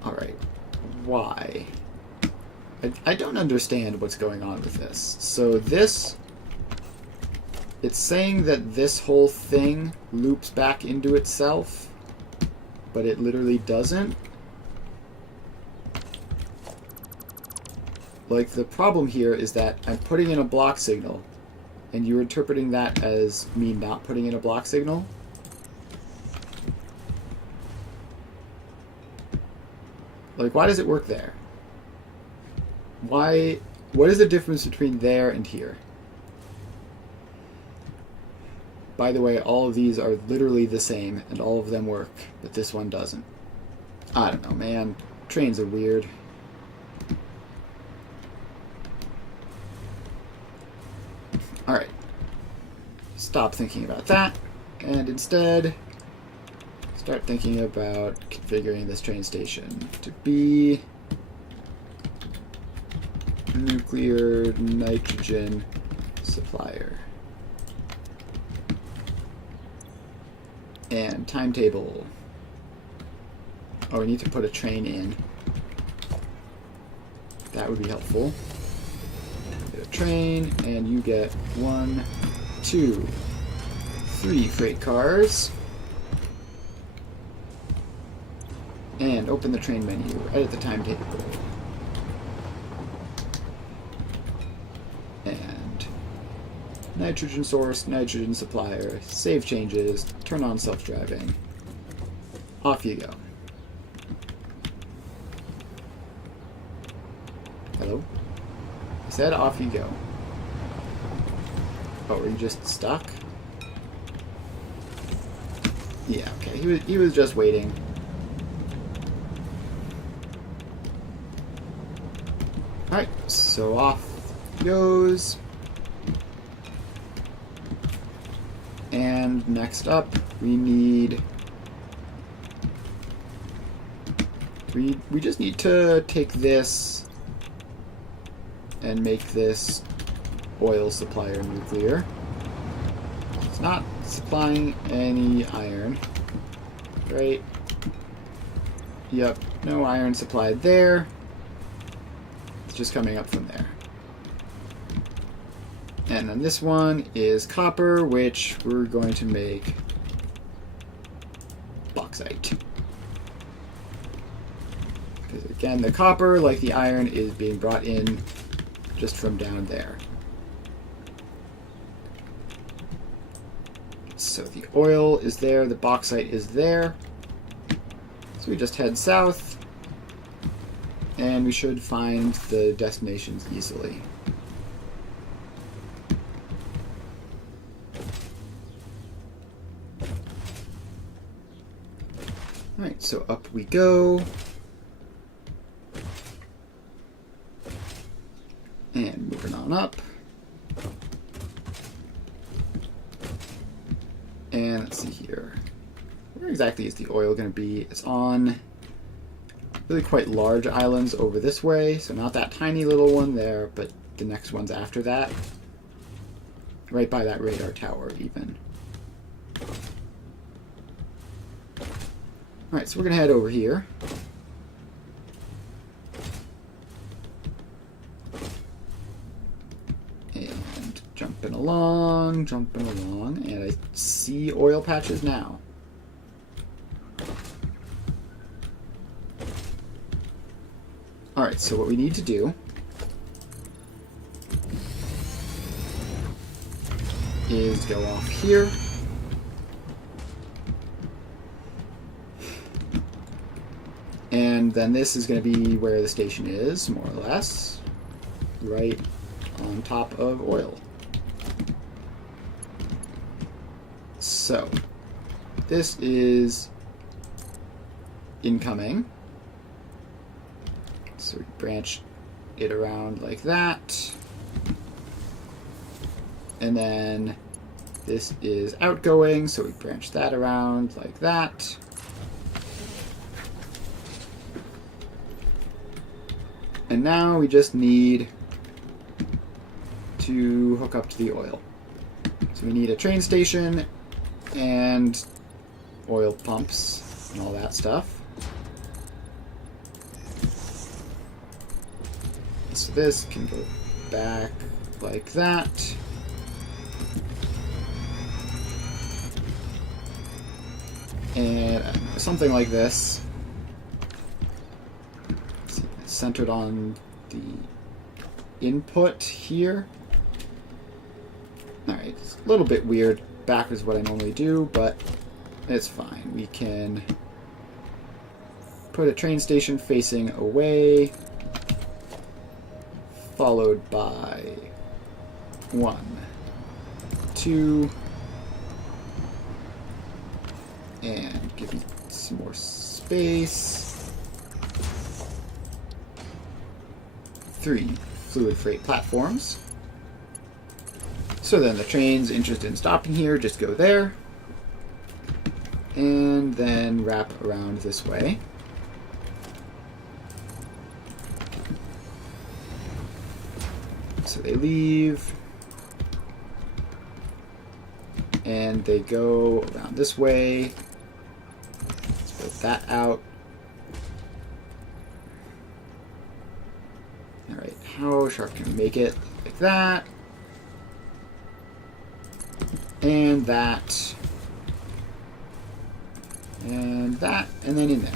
Alright. Why? I don't understand what's going on with this. So this... It's saying that this whole thing loops back into itself, but it literally doesn't. Like, the problem here is that I'm putting in a block signal, and you're interpreting that as me not putting in a block signal. Like, why does it work there? Why? What is the difference between there and here? By the way, all of these are literally the same, and all of them work, but this one doesn't. I don't know, man. Trains are weird. Alright. Stop thinking about that, and instead start thinking about configuring this train station to be nuclear nitrogen supplier. And timetable. Oh, we need to put a train in. That would be helpful. Get a train, and you get 1, 2, 3 freight cars. And open the train menu. Edit the timetable. And nitrogen source, nitrogen supplier, save changes, turn on self-driving. Off you go. Hello? I said off you go. Oh, were you just stuck? Yeah, okay. He was just waiting. Alright, so off goes. And next up, we need... We just need to take this and make this oil supplier nuclear. It's not supplying any iron. Right? Yep, no iron supplied there. It's just coming up from there. And then this one is copper, which we're going to make bauxite. Because again, the copper, like the iron, is being brought in just from down there. So the oil is there, the bauxite is there. So we just head south, and we should find the destinations easily. Alright, so up we go. And moving on up. And let's see here. Where exactly is the oil going to be? It's on really quite large islands over this way. So not that tiny little one there, but the next one's after that. Right by that radar tower, even. Alright, so we're going to head over here. And jump jumping along, and I see oil patches now. Alright, so what we need to do is go off here. And then this is going to be where the station is, more or less. Right on top of oil. So, this is incoming. So we branch it around like that. And then this is outgoing, so we branch that around like that. And now we just need to hook up to the oil. So we need a train station and oil pumps and all that stuff. So this can go back like that. And something like this. Centered on the input here. Alright, it's a little bit weird. Back is what I normally do, but it's fine. We can put a train station facing away, followed by 1, 2, and give it some more space. 3 fluid freight platforms. So then the trains interested in stopping here just go there. And then wrap around this way. So they leave. And they go around this way. Let's put that out. Alright, how sharp can we make it? Like that. And that. And that. And then in there.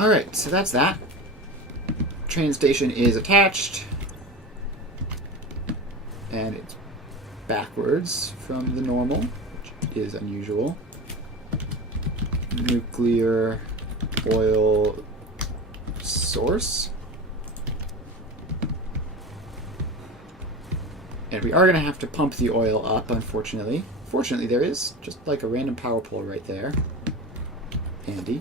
Alright, so that's that. Train station is attached. And it's backwards from the normal, which is unusual. Nuclear oil source. And we are going to have to pump the oil up, unfortunately. Fortunately, there is just like a random power pole right there. Handy.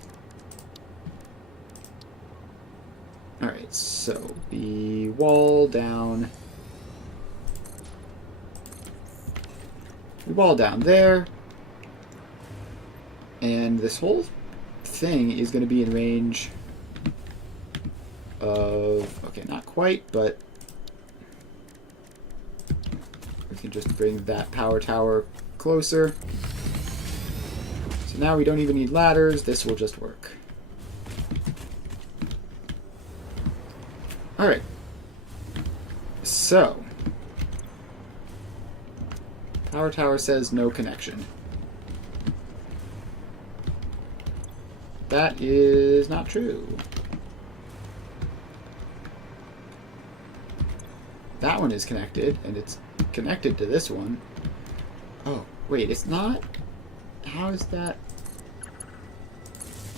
Alright, so the wall down. We wall down there. And this whole thing is going to be in range of... Okay, not quite, but... We can just bring that power tower closer. So now we don't even need ladders. This will just work. Alright. So. Power tower says no connection. That is not true. That one is connected, and it's connected to this one. Oh, wait, it's not? How is that?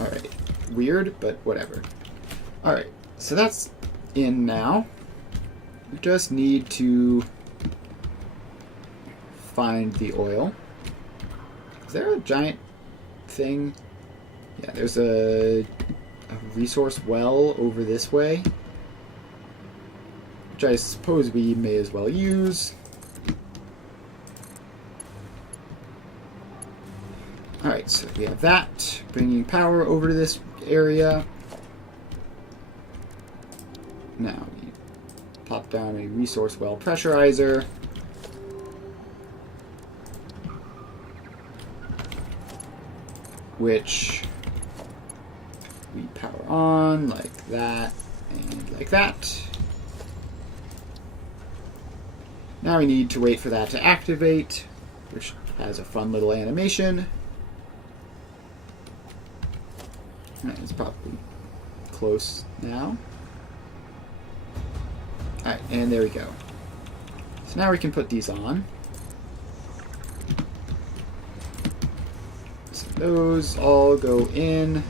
Alright. Weird, but whatever. Alright, so that's in now. We just need to find the oil. Is there a giant thing? Yeah, there's a resource well over this way, which I suppose we may as well use. Alright, so we have that, bringing power over to this area. Now we pop down a resource well pressurizer. Which we power on like that and like that. Now we need to wait for that to activate, which has a fun little animation. Alright, it's probably close now. Alright, and there we go. So now we can put these on. So those all go in.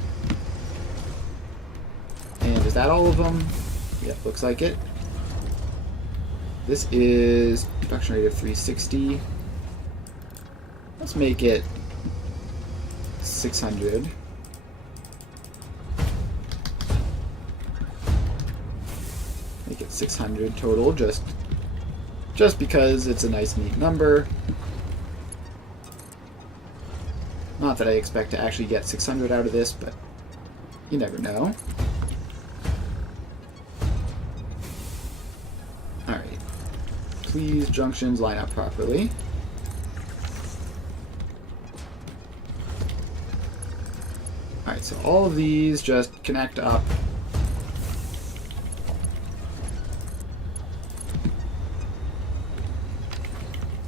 And is that all of them? Yep, looks like it. This is production rate of 360. Let's make it 600. Make it 600 total, just because it's a nice, neat number. Not that I expect to actually get 600 out of this, but you never know. Please, junctions line up properly. Alright, so all of these just connect up.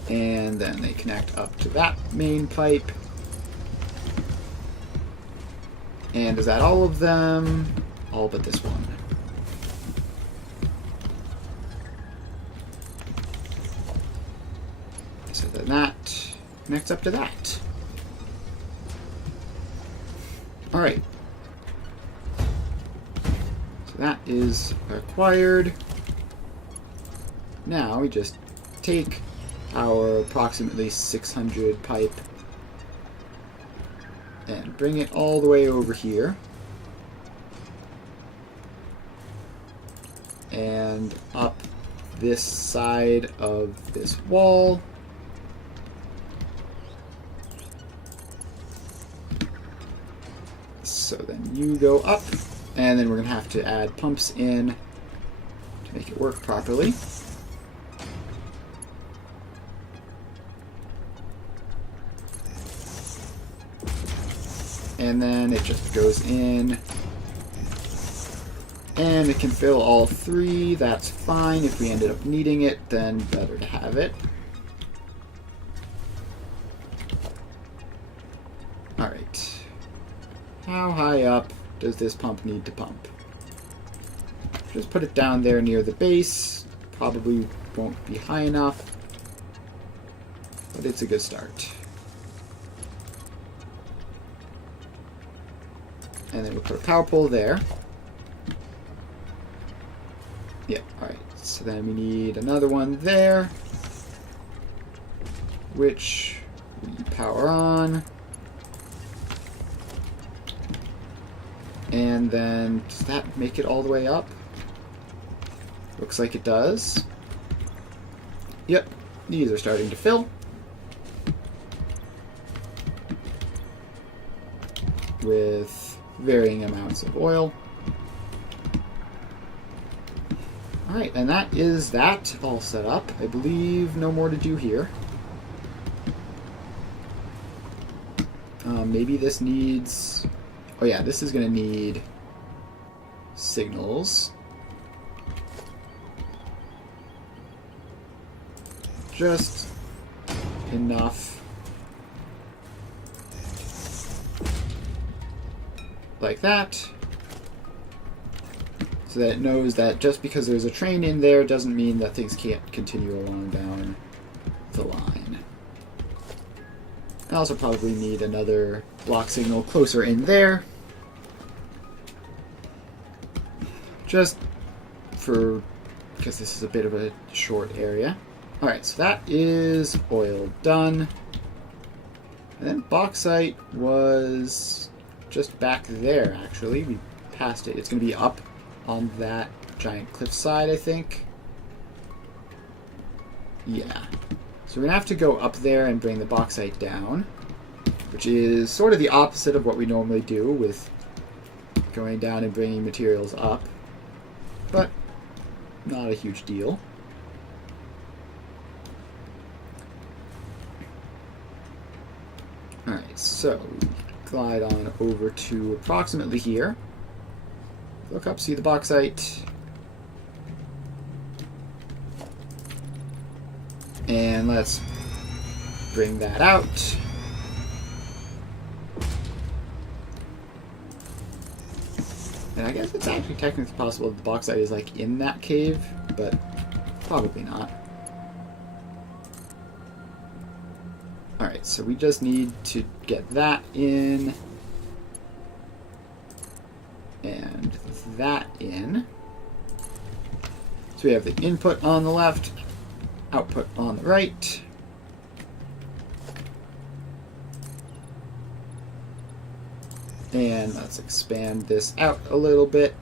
And then they connect up to that main pipe. And is that all of them? All but this one. So then that connects up to that. Alright. So that is acquired. Now we just take our approximately 600 pipe and bring it all the way over here. And up this side of this wall. So then you go up, and then we're going to have to add pumps in to make it work properly. And then it just goes in, and it can fill all three. That's fine. If we ended up needing it, then better to have it. Alright. How high up does this pump need to pump? Just put it down there near the base. Probably won't be high enough, but it's a good start. And then we'll put a power pole there. Yeah, alright. So then we need another one there, which we power on. And then, does that make it all the way up? Looks like it does. Yep, these are starting to fill. With varying amounts of oil. Alright, and that is that all set up. I believe no more to do here. Maybe this needs... Oh yeah, this is going to need signals. Just enough. Like that. So that it knows that just because there's a train in there doesn't mean that things can't continue along down the line. I also probably need another block signal closer in there. Just because this is a bit of a short area. Alright, so that is oil done. And then bauxite was just back there, actually. We passed it. It's going to be up on that giant cliffside, I think. Yeah. So we're going to have to go up there and bring the bauxite down, which is sort of the opposite of what we normally do with going down and bringing materials up, but not a huge deal. Alright, so glide on over to approximately here. Look up, see the bauxite. And let's bring that out. And I guess it's actually technically possible that the bauxite is like in that cave, but probably not. Alright, so we just need to get that in. And that in. So we have the input on the left, output on the right. And let's expand this out a little bit.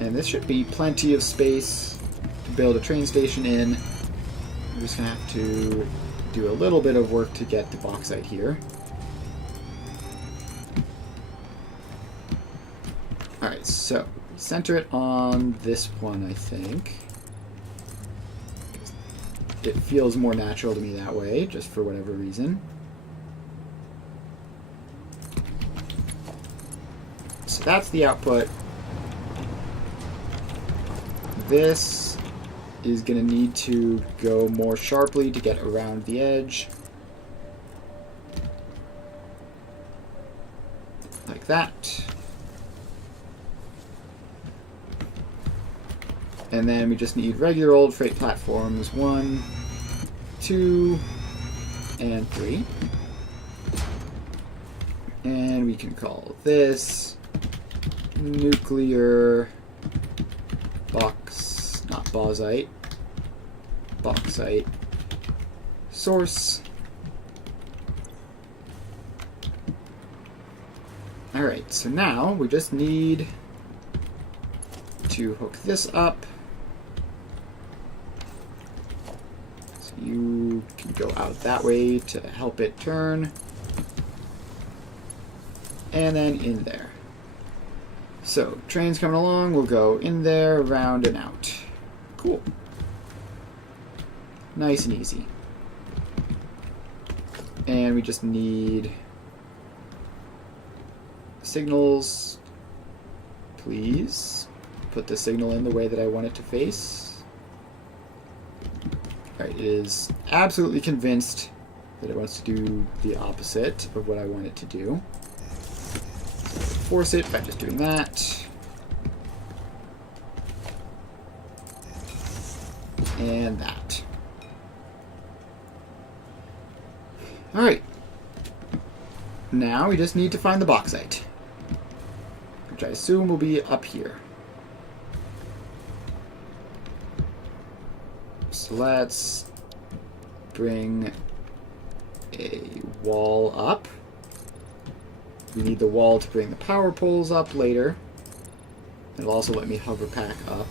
And this should be plenty of space to build a train station in. We're just going to have to do a little bit of work to get the bauxite here. Alright, so center it on this one, I think. It feels more natural to me that way, just for whatever reason. So that's the output. This is going to need to go more sharply to get around the edge. Like that. And then we just need regular old freight platforms 1, 2, and 3. And we can call this nuclear bauxite source. Alright, so now we just need to hook this up. So you can go out that way to help it turn. And then in there. So, trains coming along, we'll go in there, around, and out. Cool. Nice and easy. And we just need signals. Please put the signal in the way that I want it to face. Alright, it is absolutely convinced that it wants to do the opposite of what I want it to do. Force it by just doing that. And that. Alright. Now we just need to find the bauxite, which I assume will be up here. So let's bring a wall up. We need the wall to bring the power poles up later. It'll also let me hover pack up.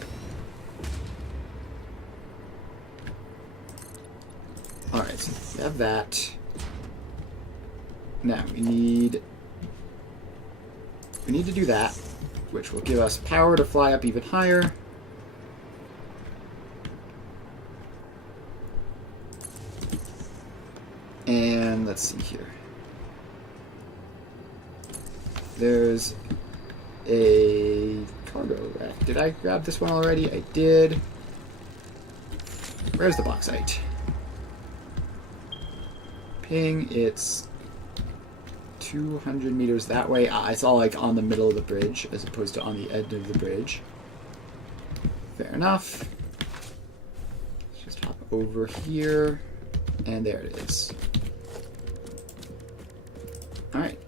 Alright, so we have that. Now we need to do that, which will give us power to fly up even higher. And let's see here. There's a cargo rack. Did I grab this one already? I did. Where's the bauxite? Ping, it's 200 meters that way. It's all like on the middle of the bridge as opposed to on the edge of the bridge. Fair enough. Let's just hop over here. And there it is. Alright.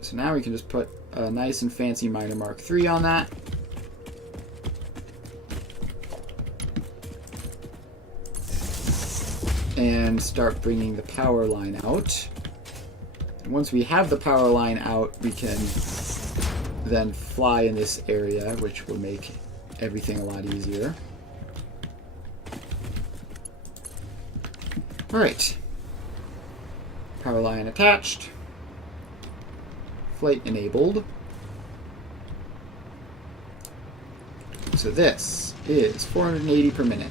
So now we can just put a nice and fancy Miner Mark III on that. And start bringing the power line out. And once we have the power line out, we can then fly in this area, which will make everything a lot easier. Alright. Power line attached. Flight enabled. So this is 480 per minute.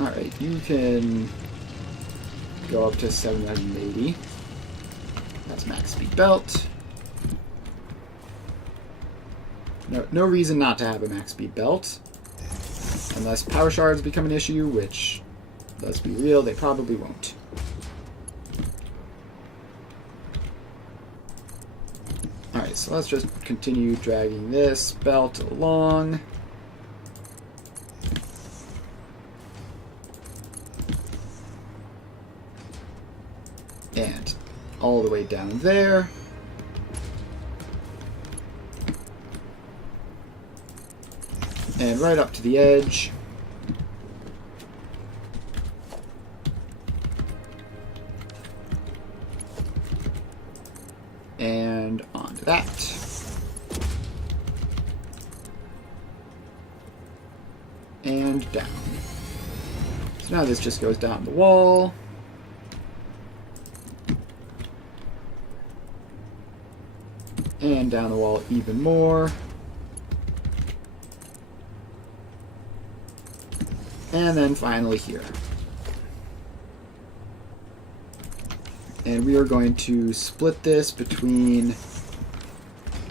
Alright, you can go up to 780. That's max speed belt. No reason not to have a max speed belt. Unless power shards become an issue, which, let's be real, they probably won't. Alright, so let's just continue dragging this belt along. And all the way down there. And right up to the edge. And onto that. And down. So now this just goes down the wall. And down the wall even more. And then finally here. And we are going to split this between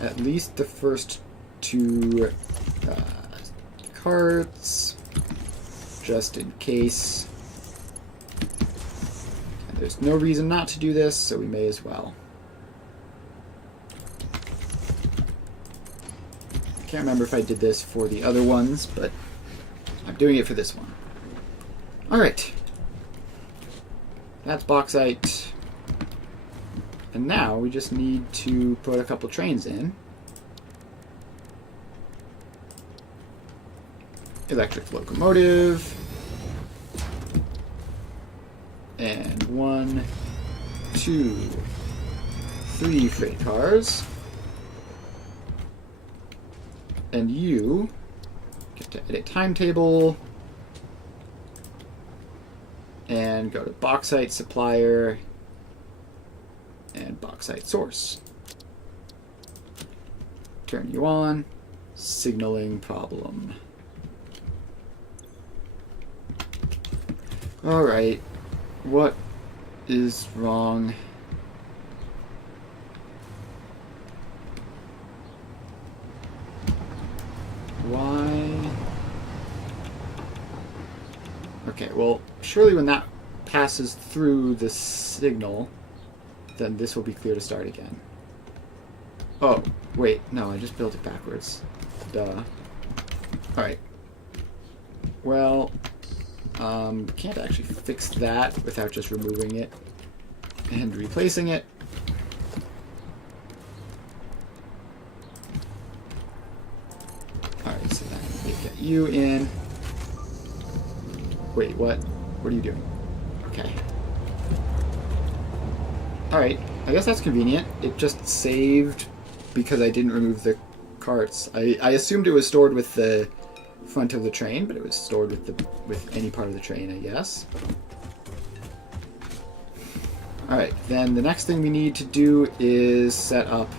at least the first two carts, just in case. And there's no reason not to do this, so we may as well. I can't remember if I did this for the other ones, but I'm doing it for this one. Alright. That's bauxite. And now we just need to put a couple trains in. Electric locomotive. And 1, 2, 3 freight cars. And you get to edit timetable and go to bauxite supplier and bauxite source. Turn you on. Signaling problem. Alright. What is wrong? Why? Okay, well, surely when that passes through the signal, then this will be clear to start again. Oh, wait, no, I just built it backwards. Duh. Alright. Well, can't actually fix that without just removing it and replacing it. Alright, so then we get you in. Wait, what? What are you doing? Okay. Alright, I guess that's convenient. It just saved because I didn't remove the carts. I assumed it was stored with the front of the train, but it was stored with any part of the train, I guess. Alright, then the next thing we need to do is set up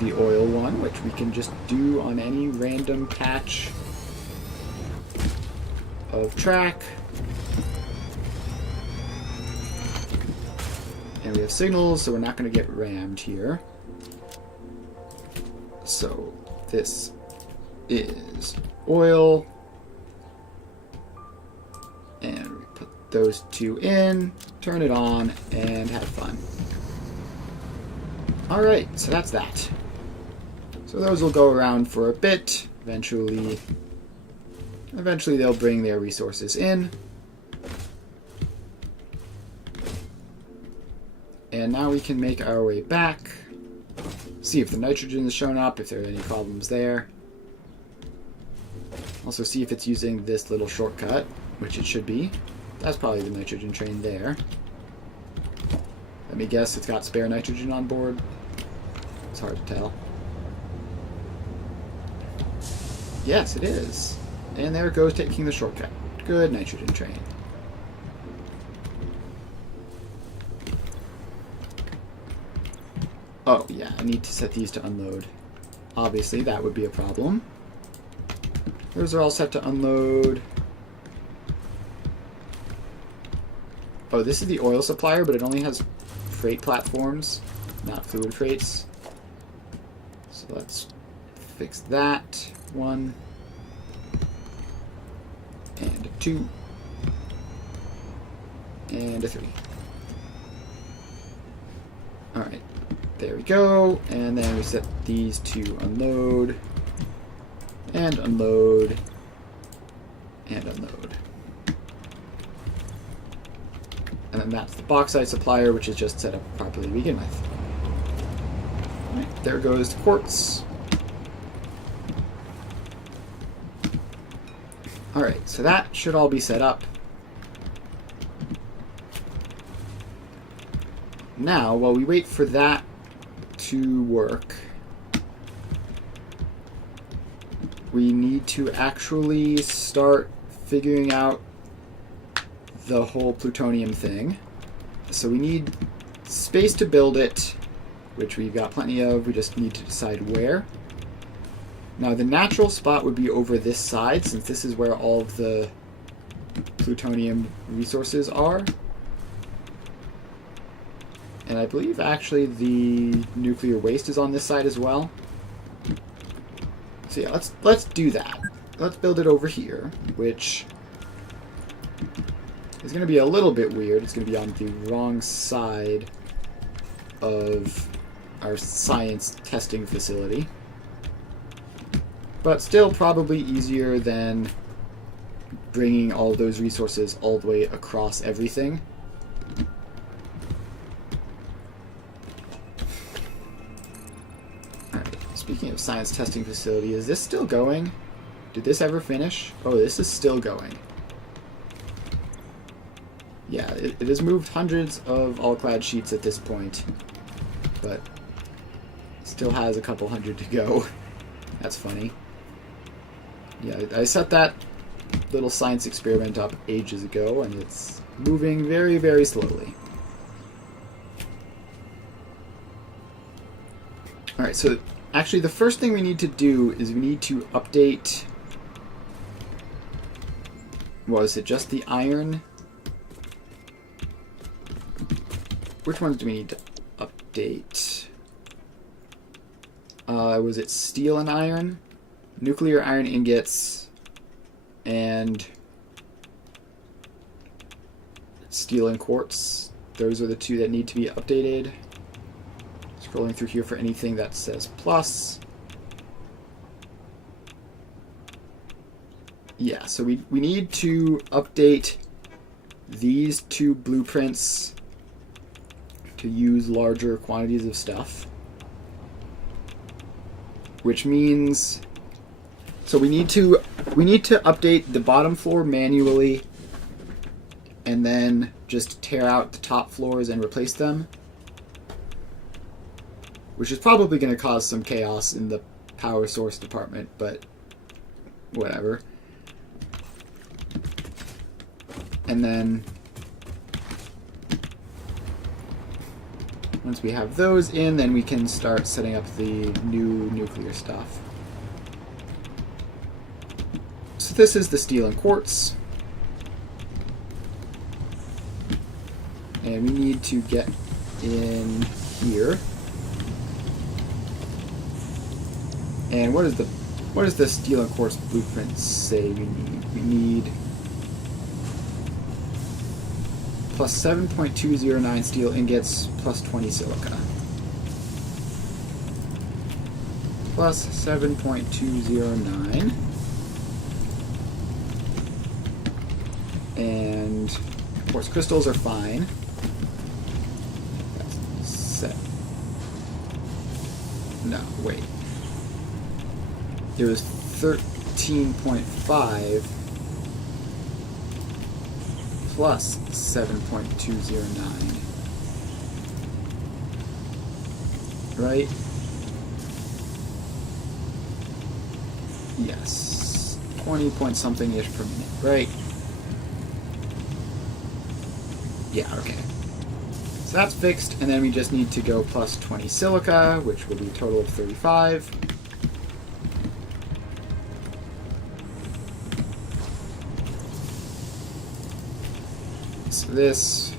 the oil one, which we can just do on any random patch of track. And we have signals, so we're not going to get rammed here. So this is oil. And we put those two in, turn it on, and have fun. Alright, so that's that. So those will go around for a bit. Eventually they'll bring their resources in. And now we can make our way back. See if the nitrogen is showing up, if there are any problems there. Also see if it's using this little shortcut, which it should be. That's probably the nitrogen train there. Let me guess, it's got spare nitrogen on board. It's hard to tell. Yes, it is. And there it goes, taking the shortcut. Good nitrogen train. Oh, yeah, I need to set these to unload. Obviously, that would be a problem. Those are all set to unload. Oh, this is the oil supplier, but it only has freight platforms, not fluid freights. So let's fix that. 1 and a 2 and a 3. Alright, there we go. And then we set these to unload and unload and unload. And then that's the bauxite supplier, which is just set up properly to begin with. Alright, there goes the quartz. Alright, so that should all be set up. Now, while we wait for that to work, we need to actually start figuring out the whole plutonium thing. So we need space to build it, which we've got plenty of. We just need to decide where. Now, the natural spot would be over this side, since this is where all of the plutonium resources are. And I believe, actually, the nuclear waste is on this side as well. So yeah, let's do that. Let's build it over here, which is going to be a little bit weird. It's going to be on the wrong side of our science testing facility. But still probably easier than bringing all those resources all the way across everything. Alright, speaking of science testing facility, is this still going? Did this ever finish? Oh, this is still going. Yeah, it has moved hundreds of all-clad sheets at this point, but still has a couple hundred to go. That's funny. Yeah, I set that little science experiment up ages ago, and it's moving very, very slowly. Alright, so actually the first thing we need to do is we need to update... Was it just the iron? Which ones do we need to update? Was it steel and iron? Nuclear iron ingots and steel and quartz. Those are the two that need to be updated. Scrolling through here for anything that says plus. Yeah, so we need to update these two blueprints to use larger quantities of stuff. Which means... So we need to update the bottom floor manually and then just tear out the top floors and replace them. Which is probably going to cause some chaos in the power source department, but whatever. And then once we have those in, then we can start setting up the new nuclear stuff. So this is the steel and quartz. And we need to get in here. And what does the steel and quartz blueprint say we need? We need plus 7.209 steel ingots plus 20 silica. Plus 7.209. And quartz crystals are fine. That's set. No, wait. It was 13.5 plus 7.209. Right? Yes. 20 point something-ish per minute, right? Yeah, okay. So that's fixed, and then we just need to go plus 20 silica, which will be a total of 35. So this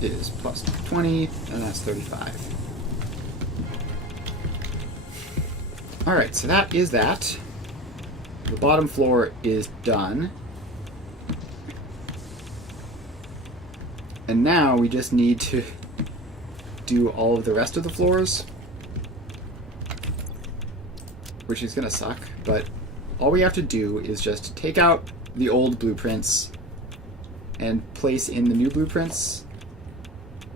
is plus 20, and that's 35. Alright, so that is that. The bottom floor is done. And now we just need to do all of the rest of the floors, which is going to suck, but all we have to do is just take out the old blueprints and place in the new blueprints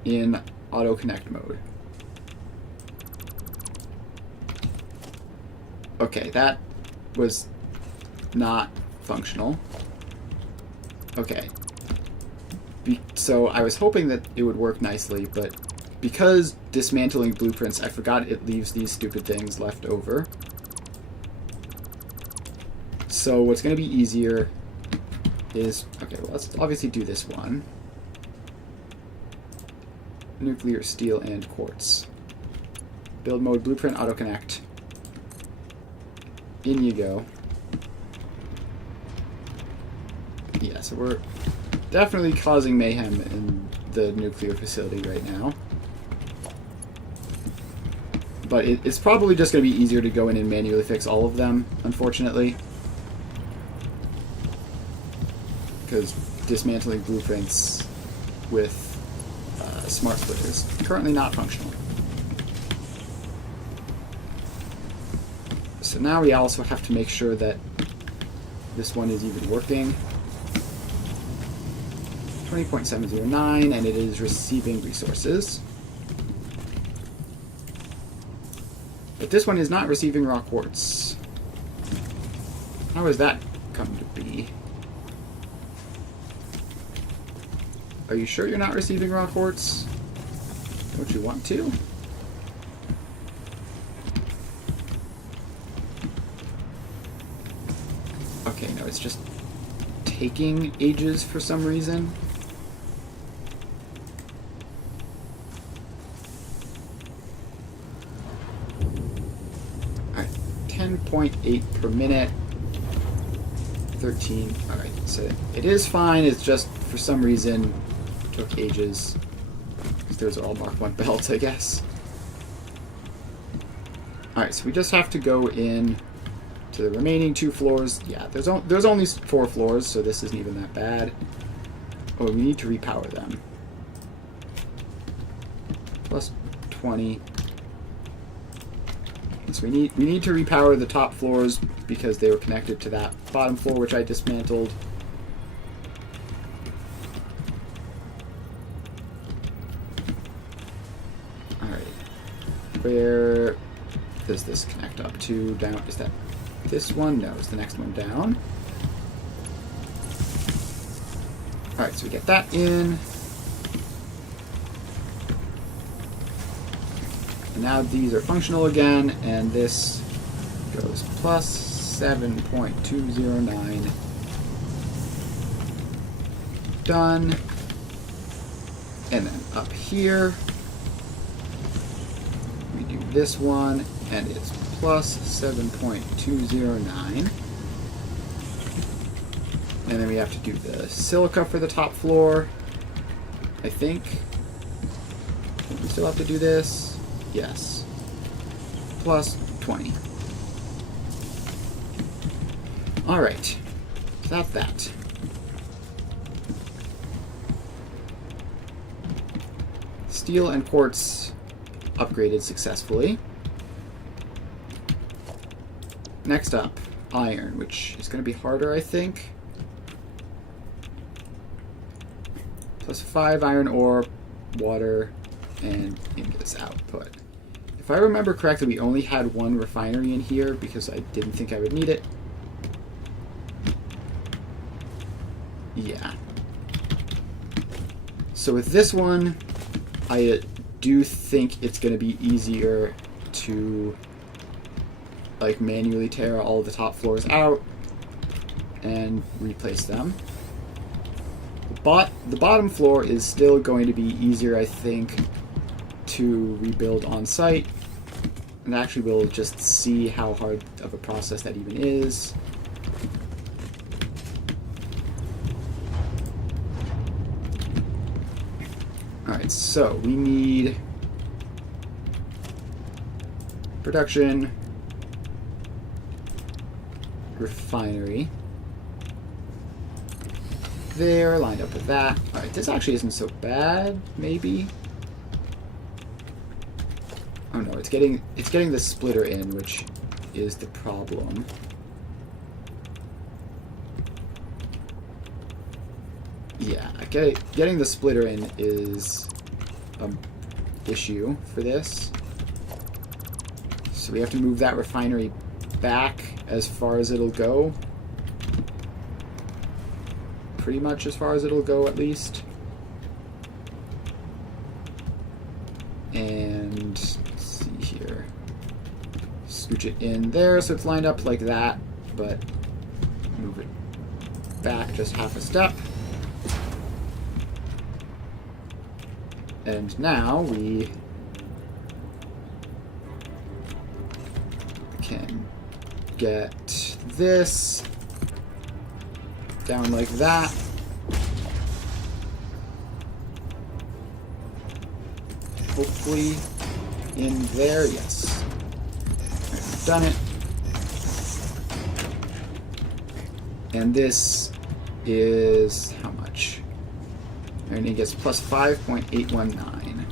in auto connect mode. Okay, that was not functional. Okay. So I was hoping that it would work nicely, but because dismantling blueprints, I forgot it leaves these stupid things left over. So what's going to be easier is... Okay, well, let's obviously do this one. Nuclear, steel, and quartz. Build mode, blueprint, auto connect. In you go. Yeah, so we're definitely causing mayhem in the nuclear facility right now. But it's probably just going to be easier to go in and manually fix all of them, unfortunately. Because dismantling blueprints with smart splitter is currently not functional. So now we also have to make sure that this one is even working. 20.709, and it is receiving resources. But this one is not receiving raw quartz. How has that come to be? Are you sure you're not receiving raw quartz? Don't you want to? Okay, no, it's just taking ages for some reason. Alright, 10.8 per minute. 13. Alright, so it is fine, it's just for some reason took ages. Because those are all Mark 1 belts, I guess. Alright, so we just have to go in to the remaining 2 floors. Yeah, there's only 4 floors, so this isn't even that bad. Oh, we need to repower them. Plus 20. So we need to repower the top floors because they were connected to that bottom floor, which I dismantled. Alright. Where does this connect up to? Down? Is that this one? No, it's the next one down. Alright, so we get that in. And now these are functional again, and this goes plus 7.209. Done. And then up here, we do this one, and it's plus 7.209. And then we have to do the silica for the top floor, I think. We still have to do this. Yes. Plus 20. Alright. So that's that. Steel and quartz upgraded successfully. Next up, iron, which is going to be harder, I think. Plus 5 iron ore, water, and into this output. If I remember correctly, we only had 1 refinery in here because I didn't think I would need it. Yeah. So with this one, I do think it's going to be easier to like manually tear all the top floors out and replace them. The bottom floor is still going to be easier, I think, to rebuild on site. And actually we'll just see how hard of a process that even is. Alright, so we need production, refinery. There, lined up with that. Alright, this actually isn't so bad, maybe. Oh no, it's getting the splitter in, which is the problem. Yeah, getting the splitter in is an issue for this. So we have to move that refinery back as far as it'll go. Pretty much as far as it'll go, at least. And let's see here. Scooch it in there so it's lined up like that, but move it back just half a step. And now we can get this down like that. Hopefully in there, yes. I've done it. And this is how much? And it gets plus 5.819.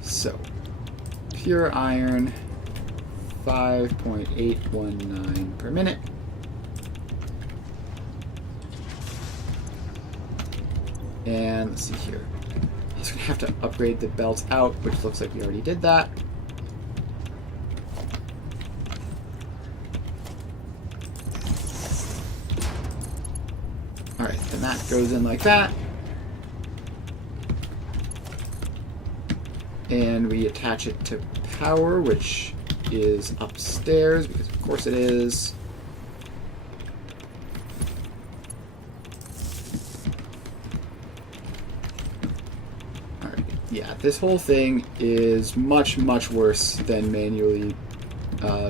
So, pure iron, 5.819 per minute. And let's see here. He's going to have to upgrade the belts out, which looks like we already did that. Alright, then that goes in like that. And we attach it to power, which is upstairs, because of course it is. Alright, yeah, this whole thing is much, much worse than manually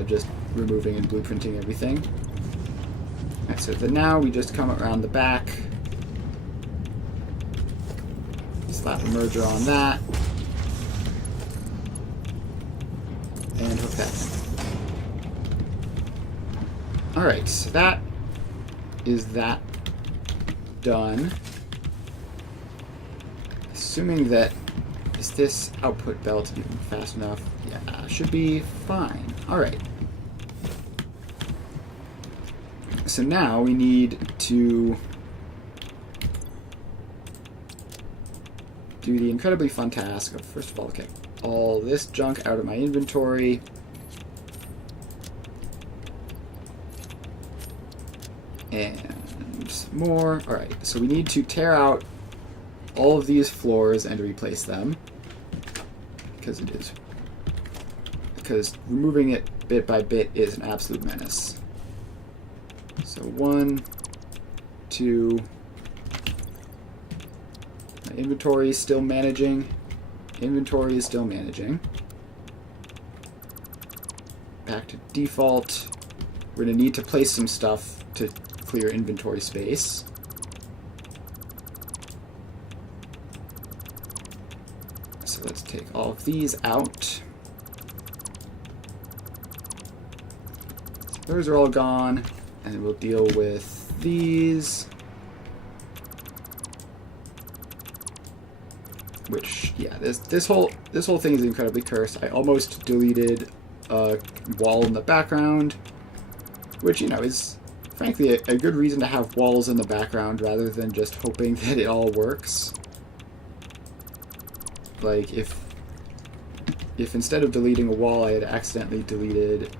just removing and blueprinting everything. Alright, so then now we just come around the back, slap a merger on that, and hook that in. Alright, so that is that done. Assuming that, is this output belt even fast enough? Yeah, should be fine. Alright. So now we need to do the incredibly fun task of, first of all, get all this junk out of my inventory. And more. Alright, so we need to tear out all of these floors and replace them. Because removing it bit by bit is an absolute menace. So 1, 2. My inventory is still managing. Inventory is still managing. Back to default. We're going to need to place some stuff to clear inventory space. So let's take all of these out. Those are all gone. And we'll deal with these. Which, yeah, this whole thing is incredibly cursed. I almost deleted a wall in the background, which, you know, is frankly a good reason to have walls in the background rather than just hoping that it all works. Like, if instead of deleting a wall, I had accidentally deleted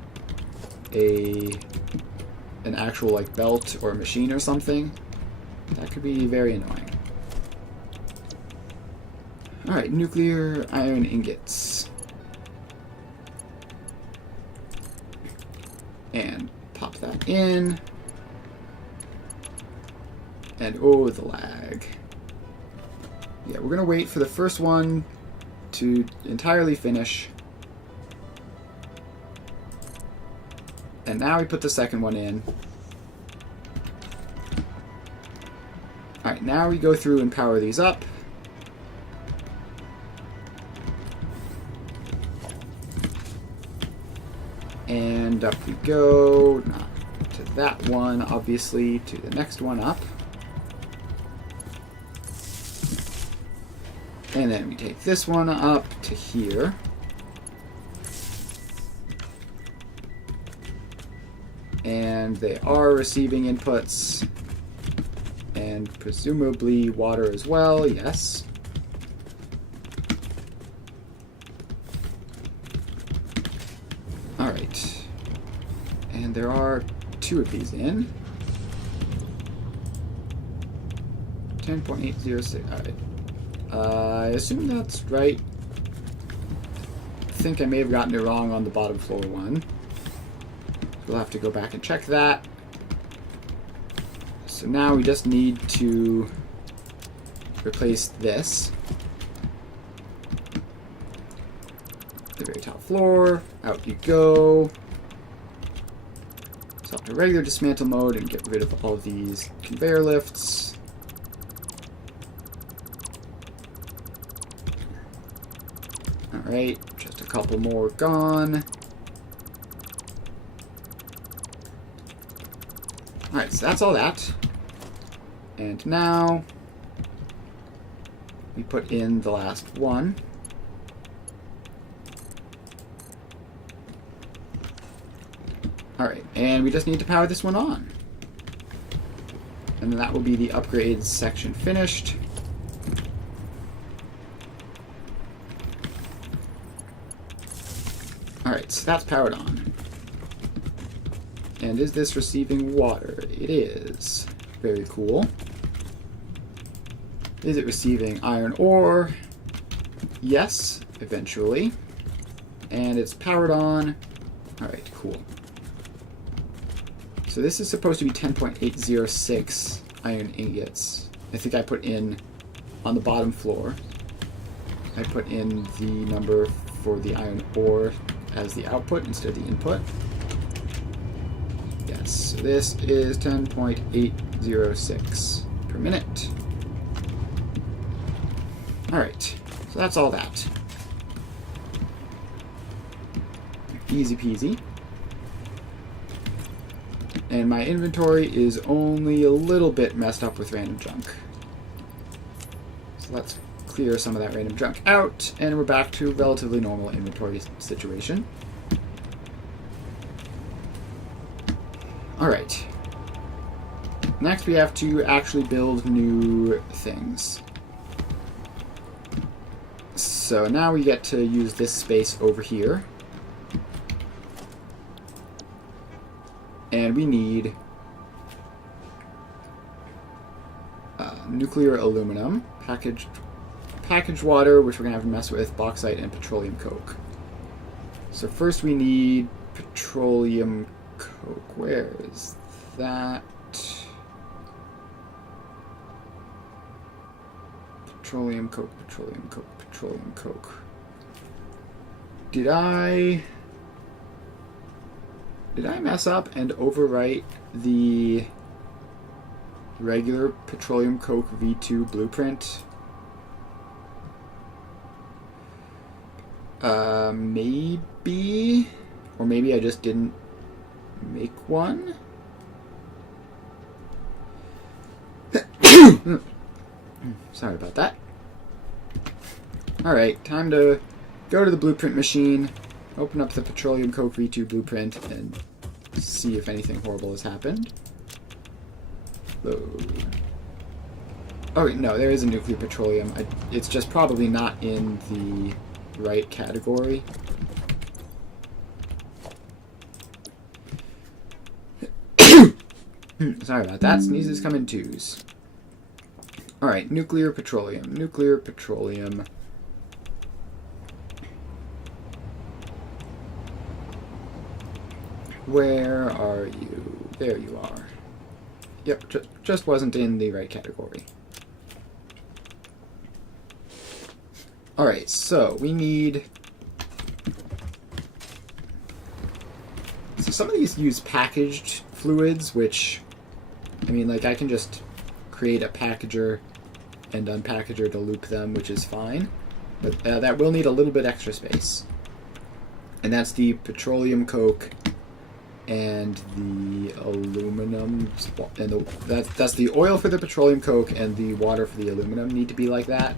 an actual, like, belt or machine or something, that could be very annoying. Alright, nuclear iron ingots. And pop that in. And oh, the lag. Yeah, we're gonna wait for the first one to entirely finish. And now we put the second one in. Alright, now we go through and power these up. And up we go. Not to that one, obviously. To the next one up. And then we take this one up to here. And they are receiving inputs. And presumably water as well, yes. Alright. And there are 2 of these in. 10.806. Alright. I assume that's right. I think I may have gotten it wrong on the bottom floor one. We'll have to go back and check that. So now we just need to replace this. The very top floor. Out you go. Stop to regular dismantle mode and get rid of all these conveyor lifts. Alright, just a couple more gone. Alright, so that's all that. And now we put in the last one. Alright, and we just need to power this one on. And then that will be the upgrades section finished. Alright, so that's powered on. And is this receiving water? It is. Very cool. Is it receiving iron ore? Yes, eventually. And it's powered on. Alright, cool. So this is supposed to be 10.806 iron ingots. I think I put in on the bottom floor. I put in the number for the iron ore as the output instead of the input. Yes, so this is 10.806 per minute. Alright, so that's all that. Easy peasy. And my inventory is only a little bit messed up with random junk. So let's clear some of that random junk out, and we're back to relatively normal inventory situation. Alright. Next we have to actually build new things. So now we get to use this space over here. And we need nuclear aluminum, packaged water, which we're going to have to mess with, bauxite, and petroleum coke. So first we need petroleum coke. Where is that? Petroleum coke, petroleum coke, petroleum coke. Did I mess up and overwrite the regular petroleum coke V2 blueprint? Maybe? Or maybe I just didn't make one? Sorry about that. Alright, time to go to the blueprint machine, open up the petroleum coke V2 blueprint, and see if anything horrible has happened. Load. Oh, no, there is a nuclear petroleum. It's just probably not in the right category. Sorry about that. Sneezes come in twos. Alright, nuclear petroleum. Nuclear petroleum. Where are you? There you are. Yep, just wasn't in the right category. Alright, so we need... So some of these use packaged fluids, which... I mean, like, I can just create a packager and unpackager to loop them, which is fine. But that will need a little bit extra space. And that's the petroleum coke and the aluminum, and that's the oil for the petroleum coke and the water for the aluminum need to be like that.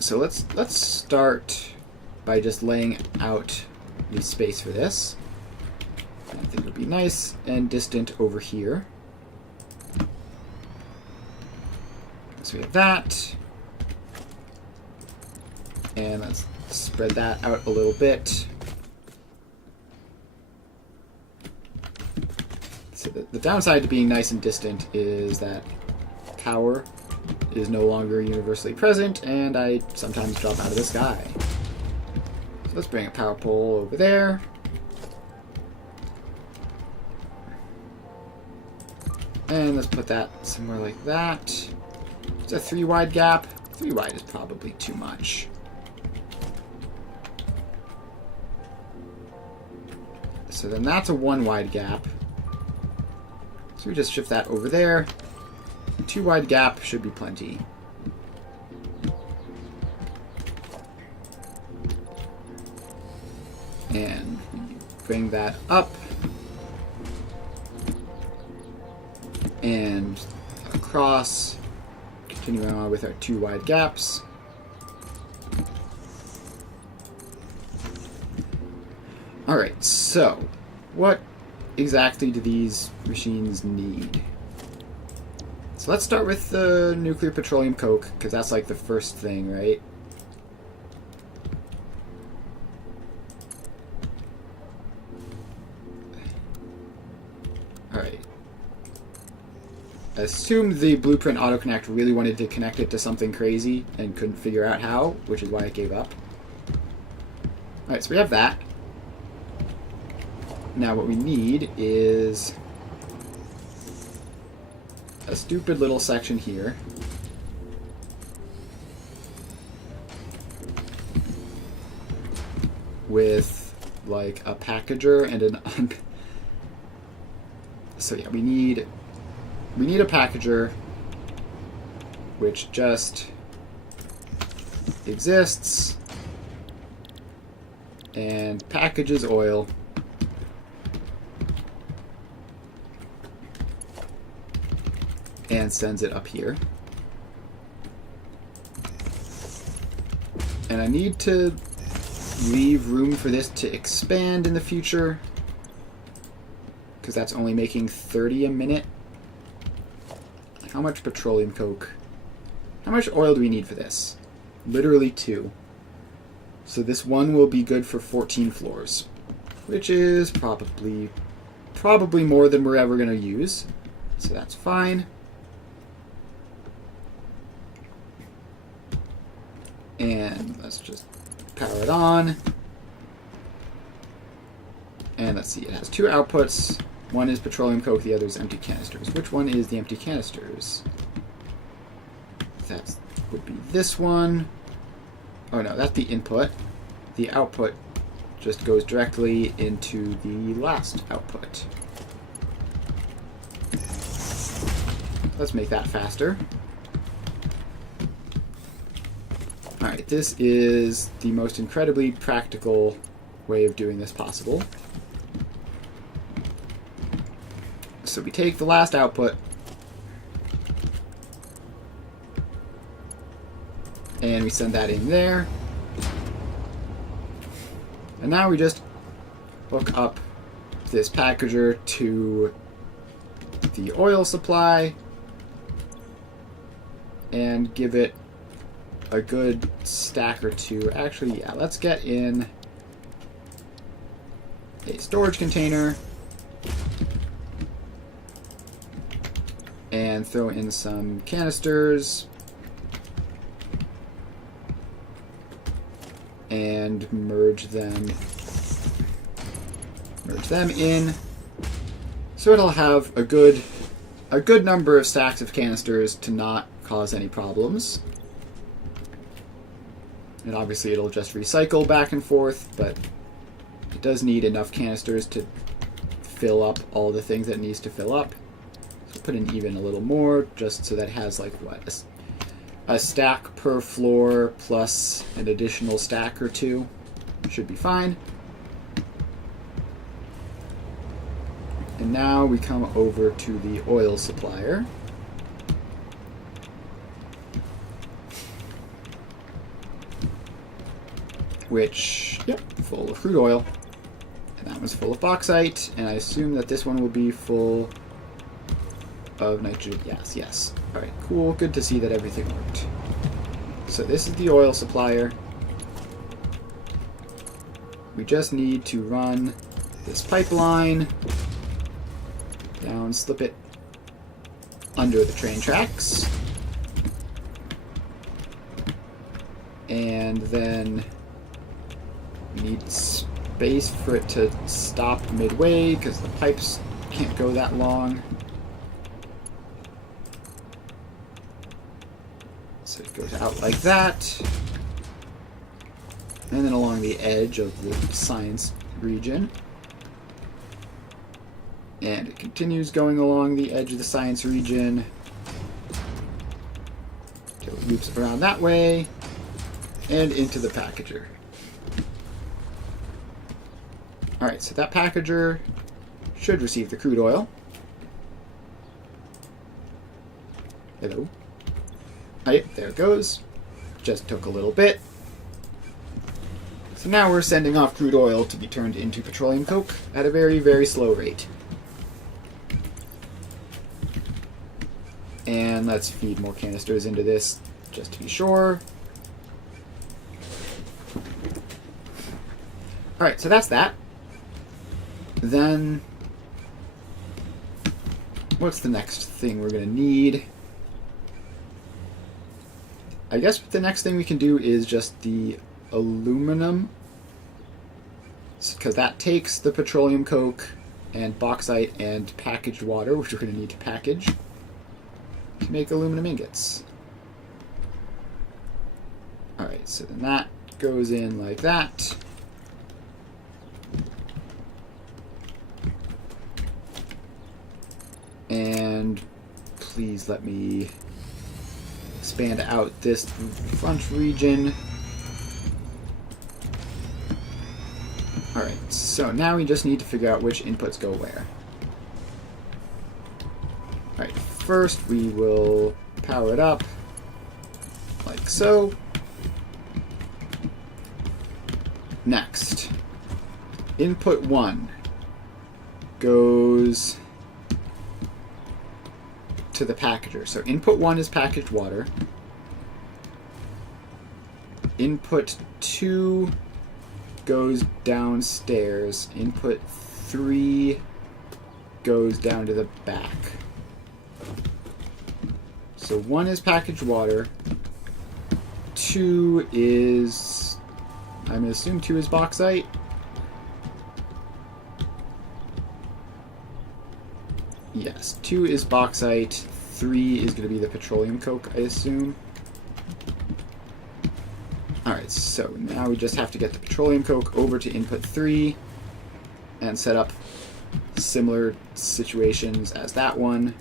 So let's start by just laying out the space for this. I think it would be nice and distant over here. So we have that. And let's spread that out a little bit. So the downside to being nice and distant is that power is no longer universally present, and I sometimes drop out of the sky. So let's bring a power pole over there. And let's put that somewhere like that. It's a 3 wide gap. 3 wide is probably too much. So then that's a 1 wide gap. So we just shift that over there. 2 wide gap should be plenty. And bring that up. And across. Continuing on with our 2 wide gaps. Alright, so what exactly do these machines need? So let's start with the nuclear petroleum coke, because that's like the first thing, right? Alright. I assumed the Blueprint AutoConnect really wanted to connect it to something crazy and couldn't figure out how, which is why it gave up. Alright, so we have that. Now what we need is a stupid little section here with like a packager and an so yeah, we need a packager which just exists and packages oil. And sends it up here. And I need to leave room for this to expand in the future, because that's only making 30 a minute. How much petroleum coke? How much oil do we need for this? Literally 2. So this one will be good for 14 floors, which is probably more than we're ever going to use. So that's fine. And let's just power it on. And let's see, it has 2 outputs. One is petroleum coke, the other is empty canisters. Which one is the empty canisters? That would be this one. Oh no, that's the input. The output just goes directly into the last output. Let's make that faster. Alright, this is the most incredibly practical way of doing this possible. So we take the last output and we send that in there. And now we just hook up this packager to the oil supply and give it a good stack or 2. Actually, yeah, let's get in a storage container and throw in some canisters and merge them in, so it'll have a good number of stacks of canisters to not cause any problems. And obviously it'll just recycle back and forth, but it does need enough canisters to fill up all the things that it needs to fill up. So put in even a little more, just so that it has like what, a stack per floor plus an additional stack or two. Should be fine. And now we come over to the oil supplier. Which, yep, full of crude oil. And that one's full of bauxite. And I assume that this one will be full of nitrogen. Yes. Alright, cool. Good to see that everything worked. So this is the oil supplier. We just need to run this pipeline down, slip it under the train tracks. And then we need space for it to stop midway because the pipes can't go that long. So it goes out like that. And then along the edge of the science region. And it continues going along the edge of the science region. Until it loops around that way. And into the packager. Alright, so that packager should receive the crude oil. Hello. Alright, there it goes. Just took a little bit. So now we're sending off crude oil to be turned into petroleum coke at a very, very slow rate. And let's feed more canisters into this just to be sure. Alright, so that's that. Then, what's the next thing we're going to need? I guess the next thing we can do is just the aluminum, because that takes the petroleum coke and bauxite and packaged water, which we're going to need to package, to make aluminum ingots. Alright, so then that goes in like that. And please let me expand out this front region. Alright, so now we just need to figure out which inputs go where. Alright, first we will power it up, like so. Next, input 1 goes to the packager. So input 1 is packaged water. Input 2 goes downstairs. Input 3 goes down to the back. So 1 is packaged water. 2 is, I'm going to assume 2 is bauxite. Yes, 2 is bauxite. 3 is going to be the petroleum coke, I assume. Alright, so now we just have to get the petroleum coke over to input 3 and set up similar situations as that one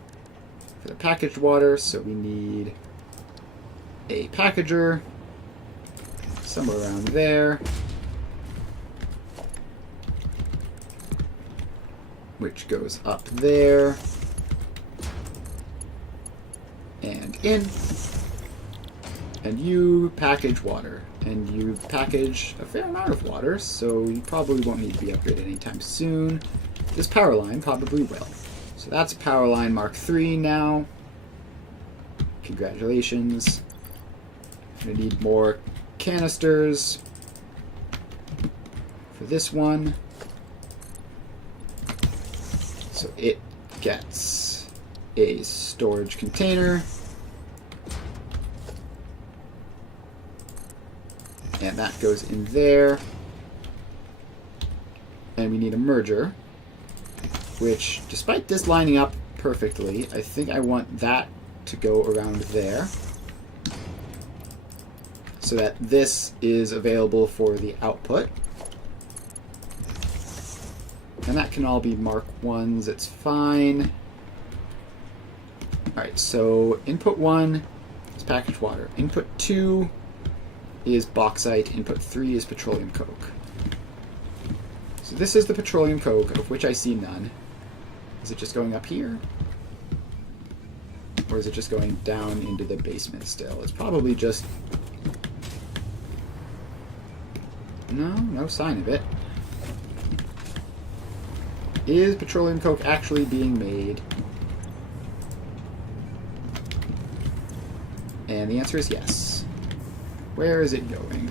for the packaged water. So we need a packager somewhere around there, which goes up there and in. And you package water, and you package a fair amount of water, so you probably won't need to be upgraded anytime soon. This power line probably will. So that's power line Mark III now. Congratulations. I'm going to need more canisters for this one. So it gets a storage container. And that goes in there. And we need a merger, which, despite this lining up perfectly, I think I want that to go around there, so that this is available for the output. And that can all be Mark 1s, it's fine. Alright, so input 1 It's packaged water. Input 2 is bauxite. Input 3 is petroleum coke. So this is the petroleum coke, of which I see none. Is it just going up here? Or is it just going down into the basement still? It's probably just... No sign of it. Is petroleum coke actually being made? And the answer is yes. Where is it going?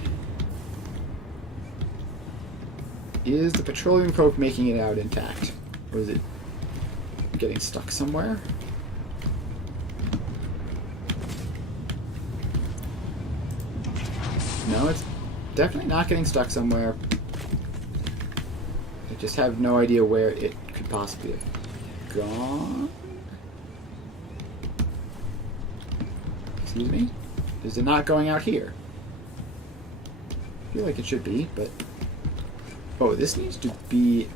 Is the petroleum coke making it out intact? Or is it getting stuck somewhere? No, it's definitely not getting stuck somewhere. I just have no idea where it could possibly have gone. Excuse me? Is it not going out here? I feel like it should be, but... Oh, this needs to be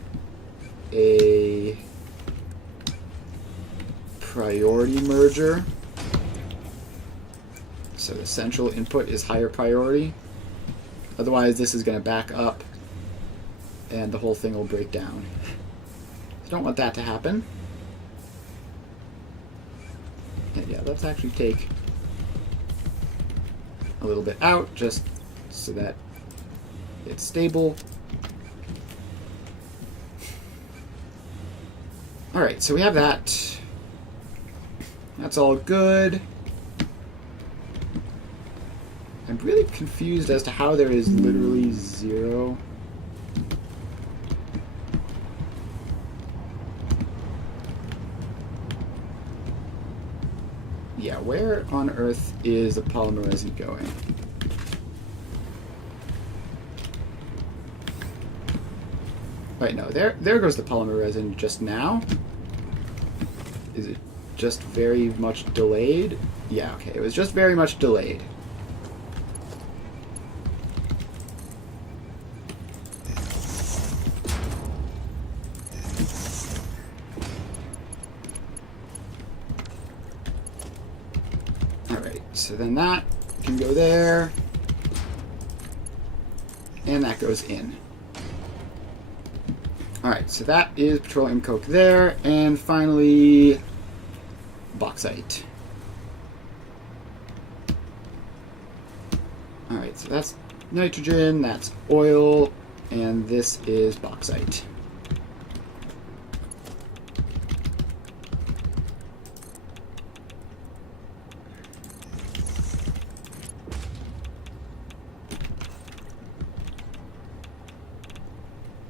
a priority merger. So the central input is higher priority. Otherwise, this is going to back up and the whole thing will break down. I don't want that to happen. And yeah, let's actually take a little bit out just so that it's stable. Alright, so we have that. That's all good. I'm really confused as to how there is literally 0. Yeah, where on earth is the polymer resin going? Right, no, there goes the polymer resin just now. Is it just very much delayed? Yeah, okay, it was just very much delayed. Alright, so then that can go there. And that goes in. Alright, so that is petroleum coke there, and finally, bauxite. Alright, so that's nitrogen, that's oil, and this is bauxite.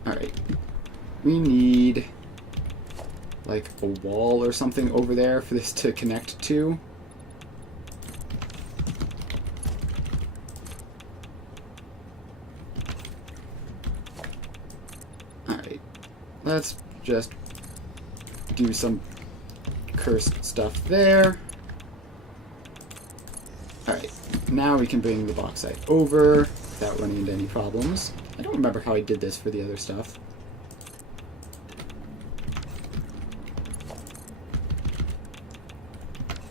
Alright. We need like a wall or something over there for this to connect to. Alright, let's just do some cursed stuff there. Alright, now we can bring the bauxite over without running into any problems. I don't remember how I did this for the other stuff.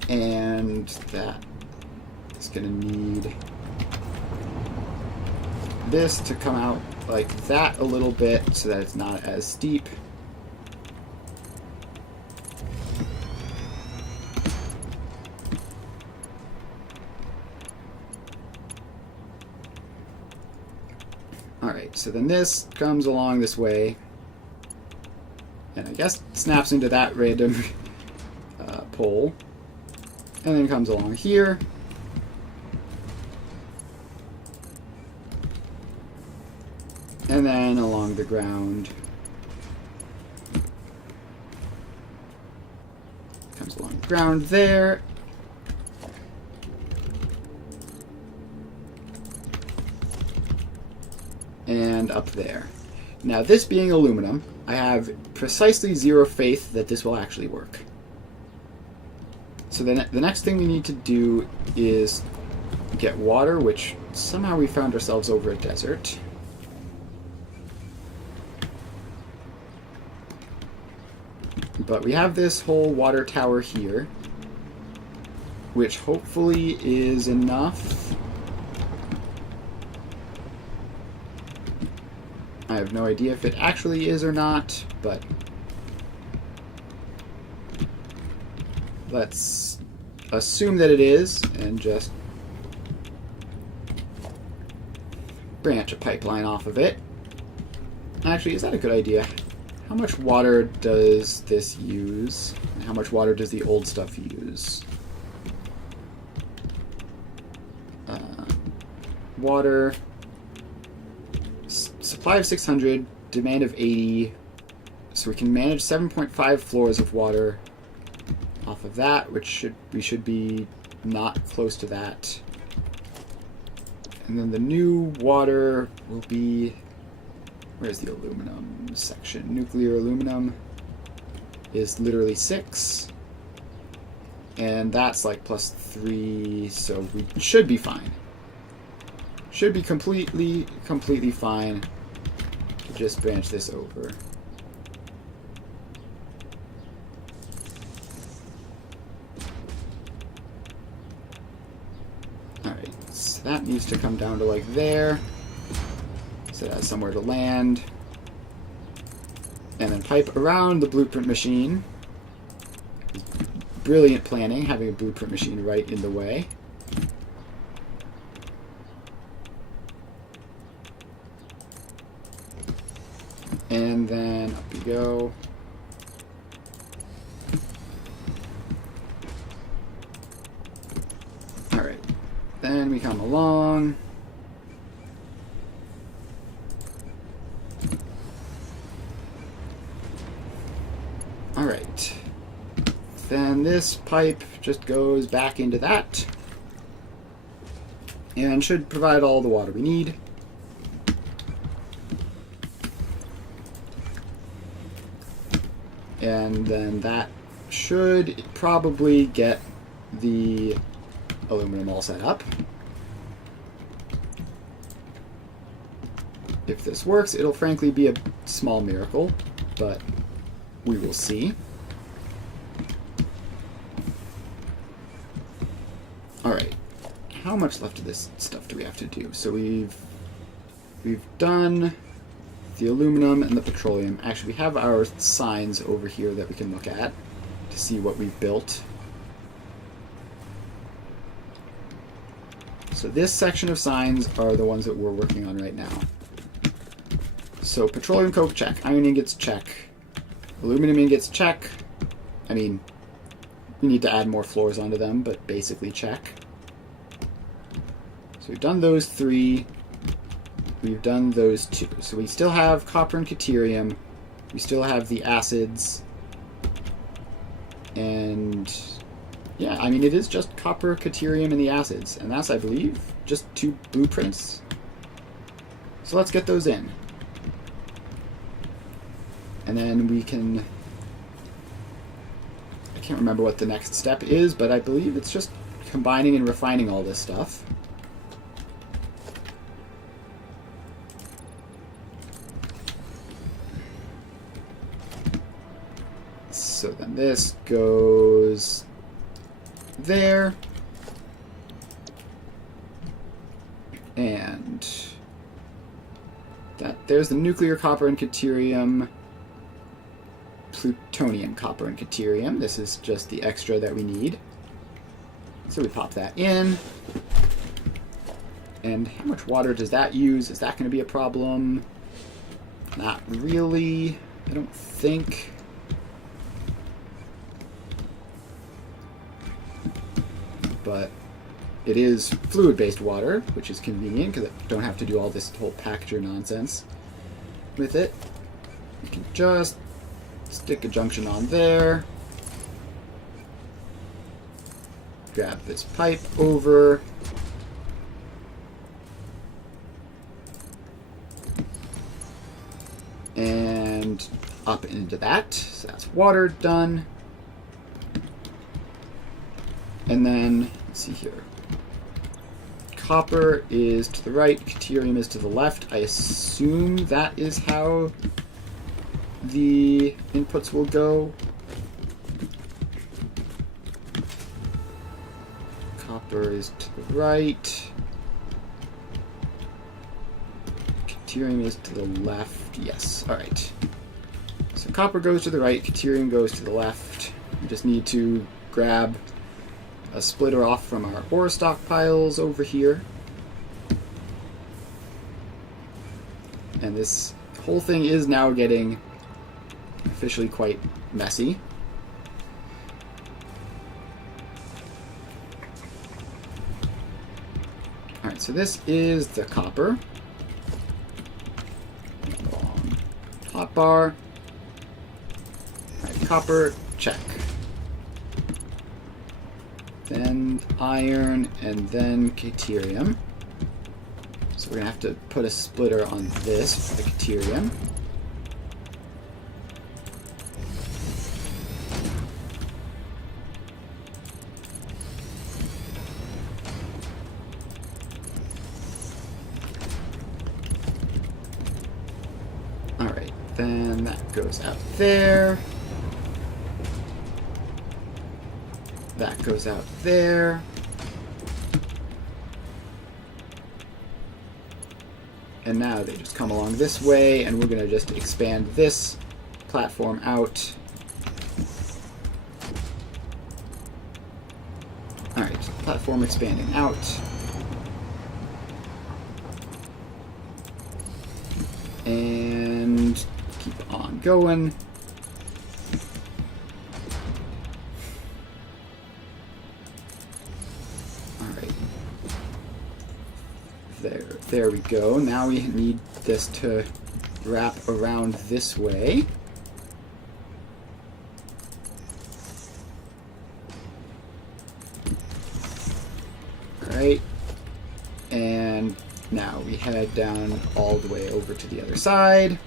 And that is going to need this to come out like that a little bit so that it's not as steep. Alright, so then this comes along this way, and I guess snaps into that random pole. And then comes along here. And then along the ground. Comes along the ground there. And up there. Now this being aluminum, I have precisely 0 faith that this will actually work. So then the next thing we need to do is get water, which somehow we found ourselves over a desert. But we have this whole water tower here. which hopefully is enough. I have no idea if it actually is or not, but let's assume that it is and just branch a pipeline off of it. Actually, is that a good idea? How much water does this use? And how much water does the old stuff use? Water. Supply of 600, demand of 80. So we can manage 7.5 floors of water off of that, which we should be not close to that. And then the new water will be... Where's the aluminum section? Nuclear aluminum is literally 6. And that's like +3, so we should be fine. Should be completely fine to just branch this over. Alright, so that needs to come down to like there. So it has somewhere to land. And then pipe around the blueprint machine. Brilliant planning, having a blueprint machine right in the way. And then up you go. Alright. Then we come along. Alright. Then this pipe just goes back into that. And should provide all the water we need. And then that should probably get the aluminum all set up. If this works, it'll frankly be a small miracle, but we will see. Alright, how much left of this stuff do we have to do? So we've done the aluminum and the petroleum. Actually, we have our signs over here that we can look at to see what we've built. So this section of signs are the ones that we're working on right now. So petroleum coke, check. Iron ingots, check. Aluminum ingots, check. I mean, we need to add more floors onto them, but basically check. So we've done those 3. We've done those 2. So we still have copper and deuterium. We still have the acids. And yeah, I mean, it is just copper, deuterium, and the acids. And that's, I believe, just 2 blueprints. So let's get those in. And then we can... I can't remember what the next step is, but I believe it's just combining and refining all this stuff. So then this goes there. And there's the nuclear copper and deuterium. Plutonium, copper, and deuterium. This is just the extra that we need. So we pop that in. And how much water does that use? Is that going to be a problem? Not really. I don't think. But it is fluid-based water, which is convenient because I don't have to do all this whole packager nonsense with it. You can just stick a junction on there. Grab this pipe over. And up into that. So that's water done. And then, let's see here. Copper is to the right, deuterium is to the left. I assume that is how the inputs will go. Copper is to the right. Deuterium is to the left. Yes, alright. So copper goes to the right, deuterium goes to the left. We just need to grab a splitter off from our ore stockpiles over here. And this whole thing is now getting officially quite messy. Alright, so this is the copper. Long hotbar. Alright, copper, check. Then iron, and then deuterium. So we're going to have to put a splitter on this for the deuterium. Alright, then that goes out there. That goes out there. And now they just come along this way, and we're going to just expand this platform out. Alright, platform expanding out. And keep on going. There we go. Now we need this to wrap around this way. Alright. And now we head down all the way over to the other side.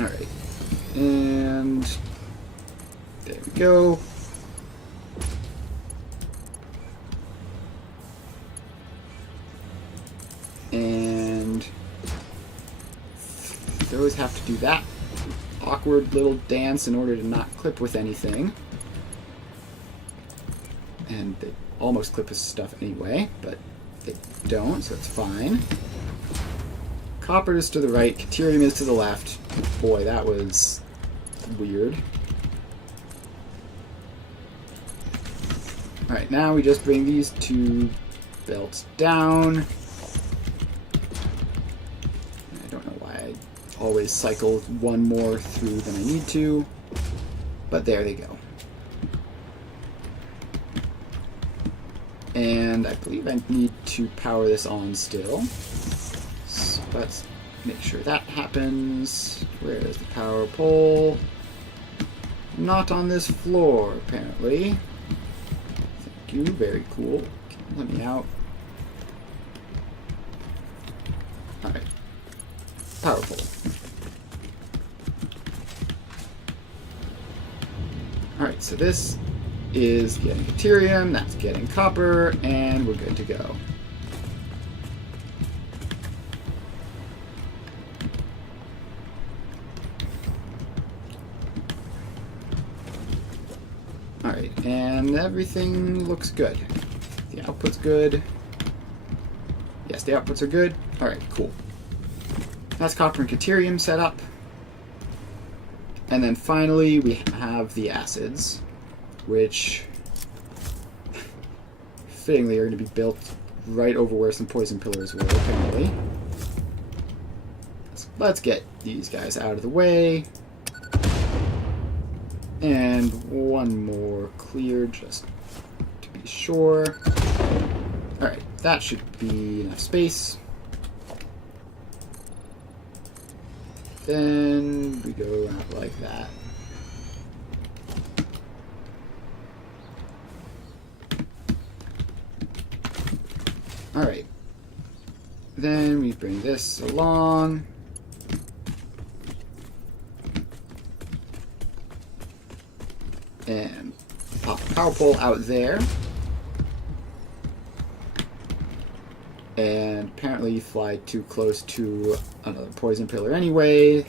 Alright. And there we go. And those have to do that awkward little dance in order to not clip with anything. And they almost clip with stuff anyway, but they don't, so it's fine. Copper is to the right, deuterium is to the left. Boy, that was weird. Alright, now we just bring these two belts down. Always cycle one more through than I need to, but there they go. And I believe I need to power this on still. So let's make sure that happens. Where is the power pole? Not on this floor, apparently. Thank you, very cool. Let me out. Alright. Power pole. Alright, so this is getting deuterium, that's getting copper, and we're good to go. Alright, and everything looks good. The output's good. Yes, the outputs are good. Alright, cool. That's copper and deuterium set up. And then finally we have the acids, which fittingly are going to be built right over where some poison pillars were, apparently. Let's get these guys out of the way. And one more clear, just to be sure. Alright, that should be enough space. Then we go out like that. Alright. Then we bring this along. And pop the power pole out there. And apparently fly too close to another poison pillar anyway.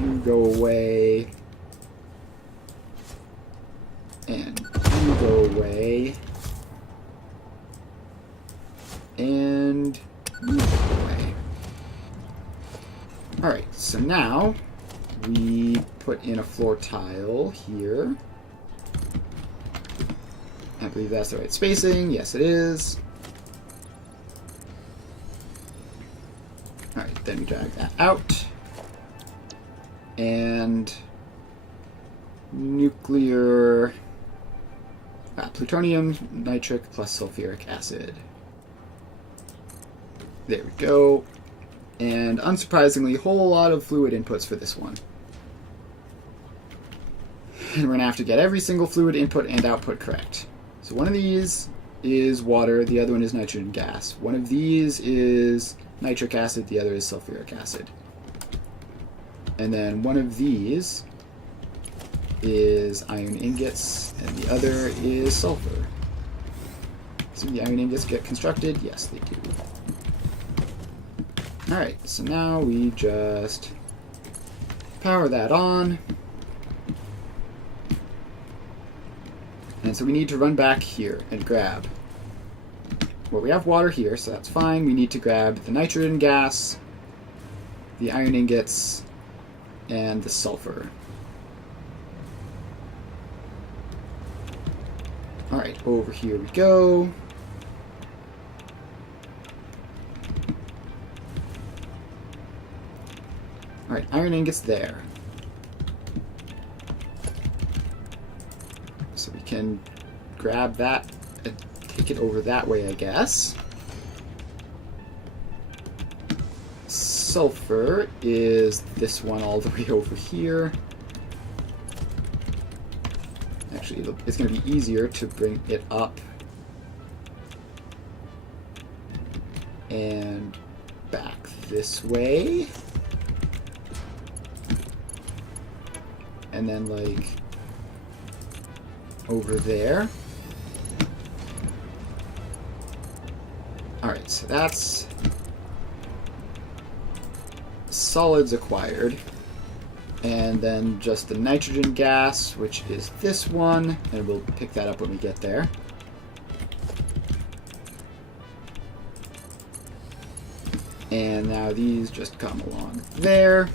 You go away. And you go away. And you go away. Alright, so now we put in a floor tile here. I believe that's the right spacing. Yes, it is. Alright, then we drag that out. And nuclear plutonium, nitric plus sulfuric acid. There we go. And unsurprisingly, a whole lot of fluid inputs for this one. And we're going to have to get every single fluid input and output correct. So one of these is water, the other one is nitrogen gas. One of these is nitric acid, the other is sulfuric acid. And then one of these is iron ingots, and the other is sulfur. So the iron ingots get constructed? Yes, they do. Alright, so now we just power that on. And so we need to run back here and grab. Well, we have water here, so that's fine. We need to grab the nitrogen gas, the iron ingots, and the sulfur. Alright, over here we go. Alright, iron ingots there. So we can grab that and take it over that way, I guess. Sulfur is this one all the way over here. Actually, it's going to be easier to bring it up and back this way. And then, like, over there. Alright, so that's solids acquired. And then just the nitrogen gas, which is this one, and we'll pick that up when we get there. And now these just come along there.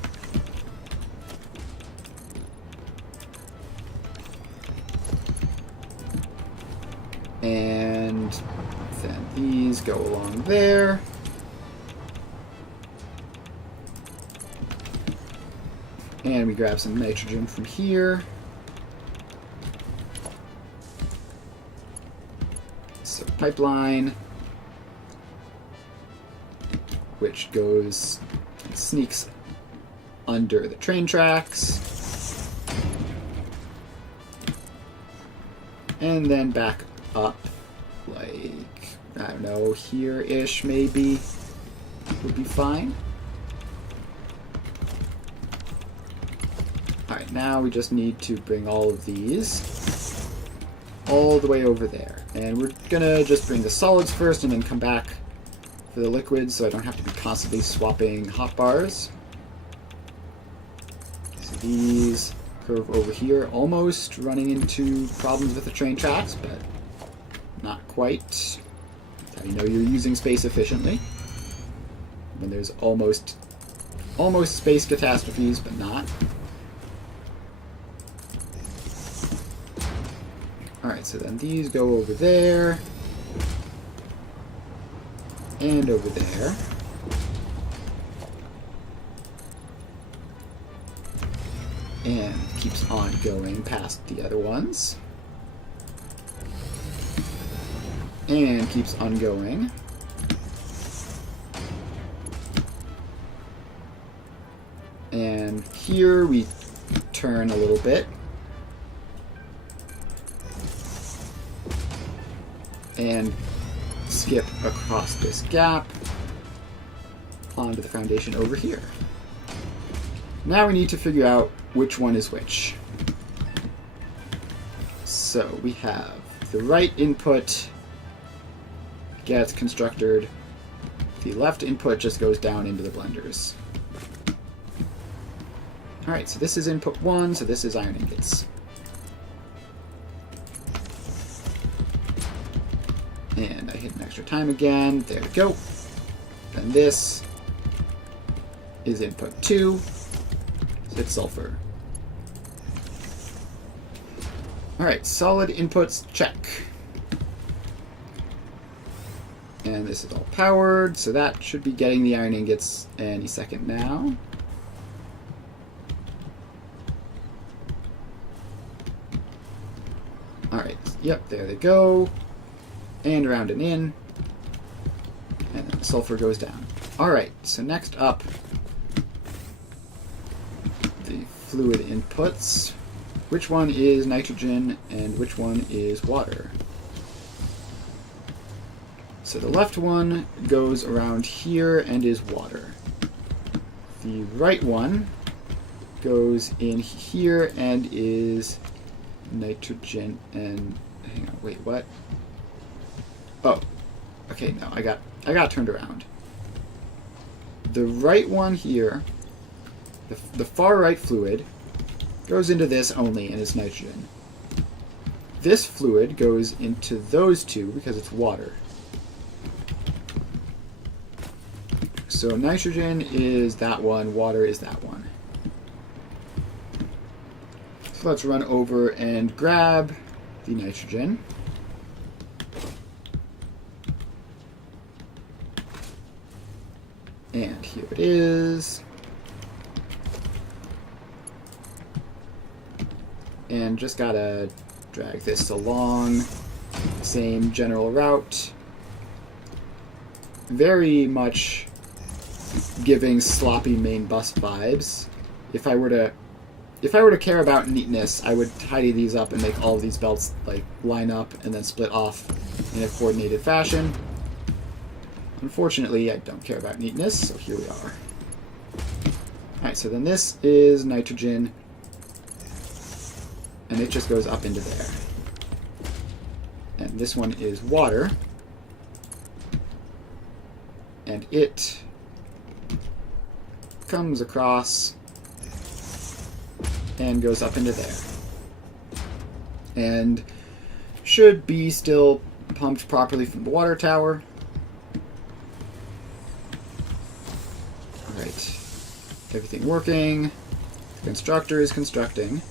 And then these go along there. And we grab some nitrogen from here. So pipeline, which goes, sneaks under the train tracks. And then back up, like, I don't know, here-ish maybe would be fine. Alright, now we just need to bring all of these all the way over there. And we're gonna just bring the solids first and then come back for the liquids so I don't have to be constantly swapping hotbars. So these curve over here, almost running into problems with the train tracks, but not quite. That's how you know you're using space efficiently. When there's almost space catastrophes, but not. Alright, so then these go over there. And over there. And keeps on going past the other ones. And keeps on going. And here we turn a little bit. And skip across this gap onto the foundation over here. Now we need to figure out which one is which. So we have the right input gets constructed, the left input just goes down into the blenders. Alright, so this is input 1, so this is iron ingots. And I hit an extra time again. There we go. Then this is input 2. So it's sulfur. Alright, solid inputs, check. And this is all powered, so that should be getting the iron ingots any second now. Alright, yep, there they go. And around and in. And then the sulfur goes down. Alright, so next up, the fluid inputs. Which one is nitrogen and which one is water? So the left one goes around here and is water. The right one goes in here and is nitrogen and... hang on, wait, what? Oh, okay, no, I got turned around. The right one here, the far right fluid, goes into this only and is nitrogen. This fluid goes into those two because it's water. So nitrogen is that one, water is that one. So let's run over and grab the nitrogen. And here it is. And just gotta drag this along. Same general route. Very much giving sloppy main bus vibes. If I were to care about neatness, I would tidy these up and make all of these belts like line up and then split off in a coordinated fashion. Unfortunately, I don't care about neatness, so here we are. Alright, so then this is nitrogen. And it just goes up into there. And this one is water. And it comes across and goes up into there. And should be still pumped properly from the water tower. Alright. Everything working. The constructor is constructing.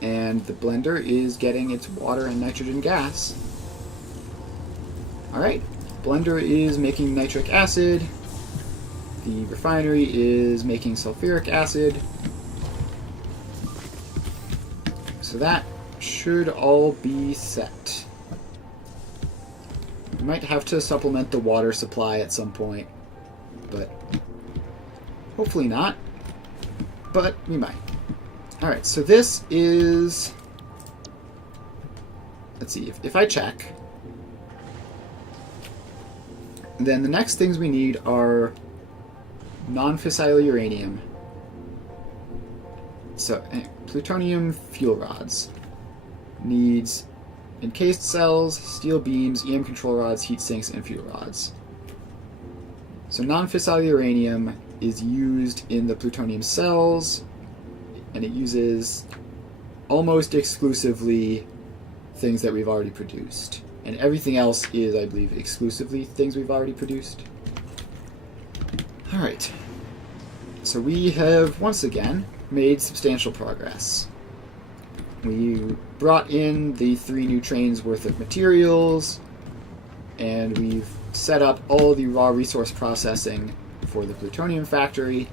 And the blender is getting its water and nitrogen gas. Alright, blender is making nitric acid. The refinery is making sulfuric acid. So that should all be set. We might have to supplement the water supply at some point, but hopefully not. But we might. Alright, so this is... let's see, if I check, then the next things we need are non-fissile uranium. So, plutonium fuel rods. Needs encased cells, steel beams, EM control rods, heat sinks, and fuel rods. So non-fissile uranium is used in the plutonium cells, and it uses almost exclusively things that we've already produced. And everything else is, I believe, exclusively things we've already produced. Alright. So we have, once again, made substantial progress. We brought in the 3 new trains worth of materials, and we've set up all the raw resource processing for the plutonium factory.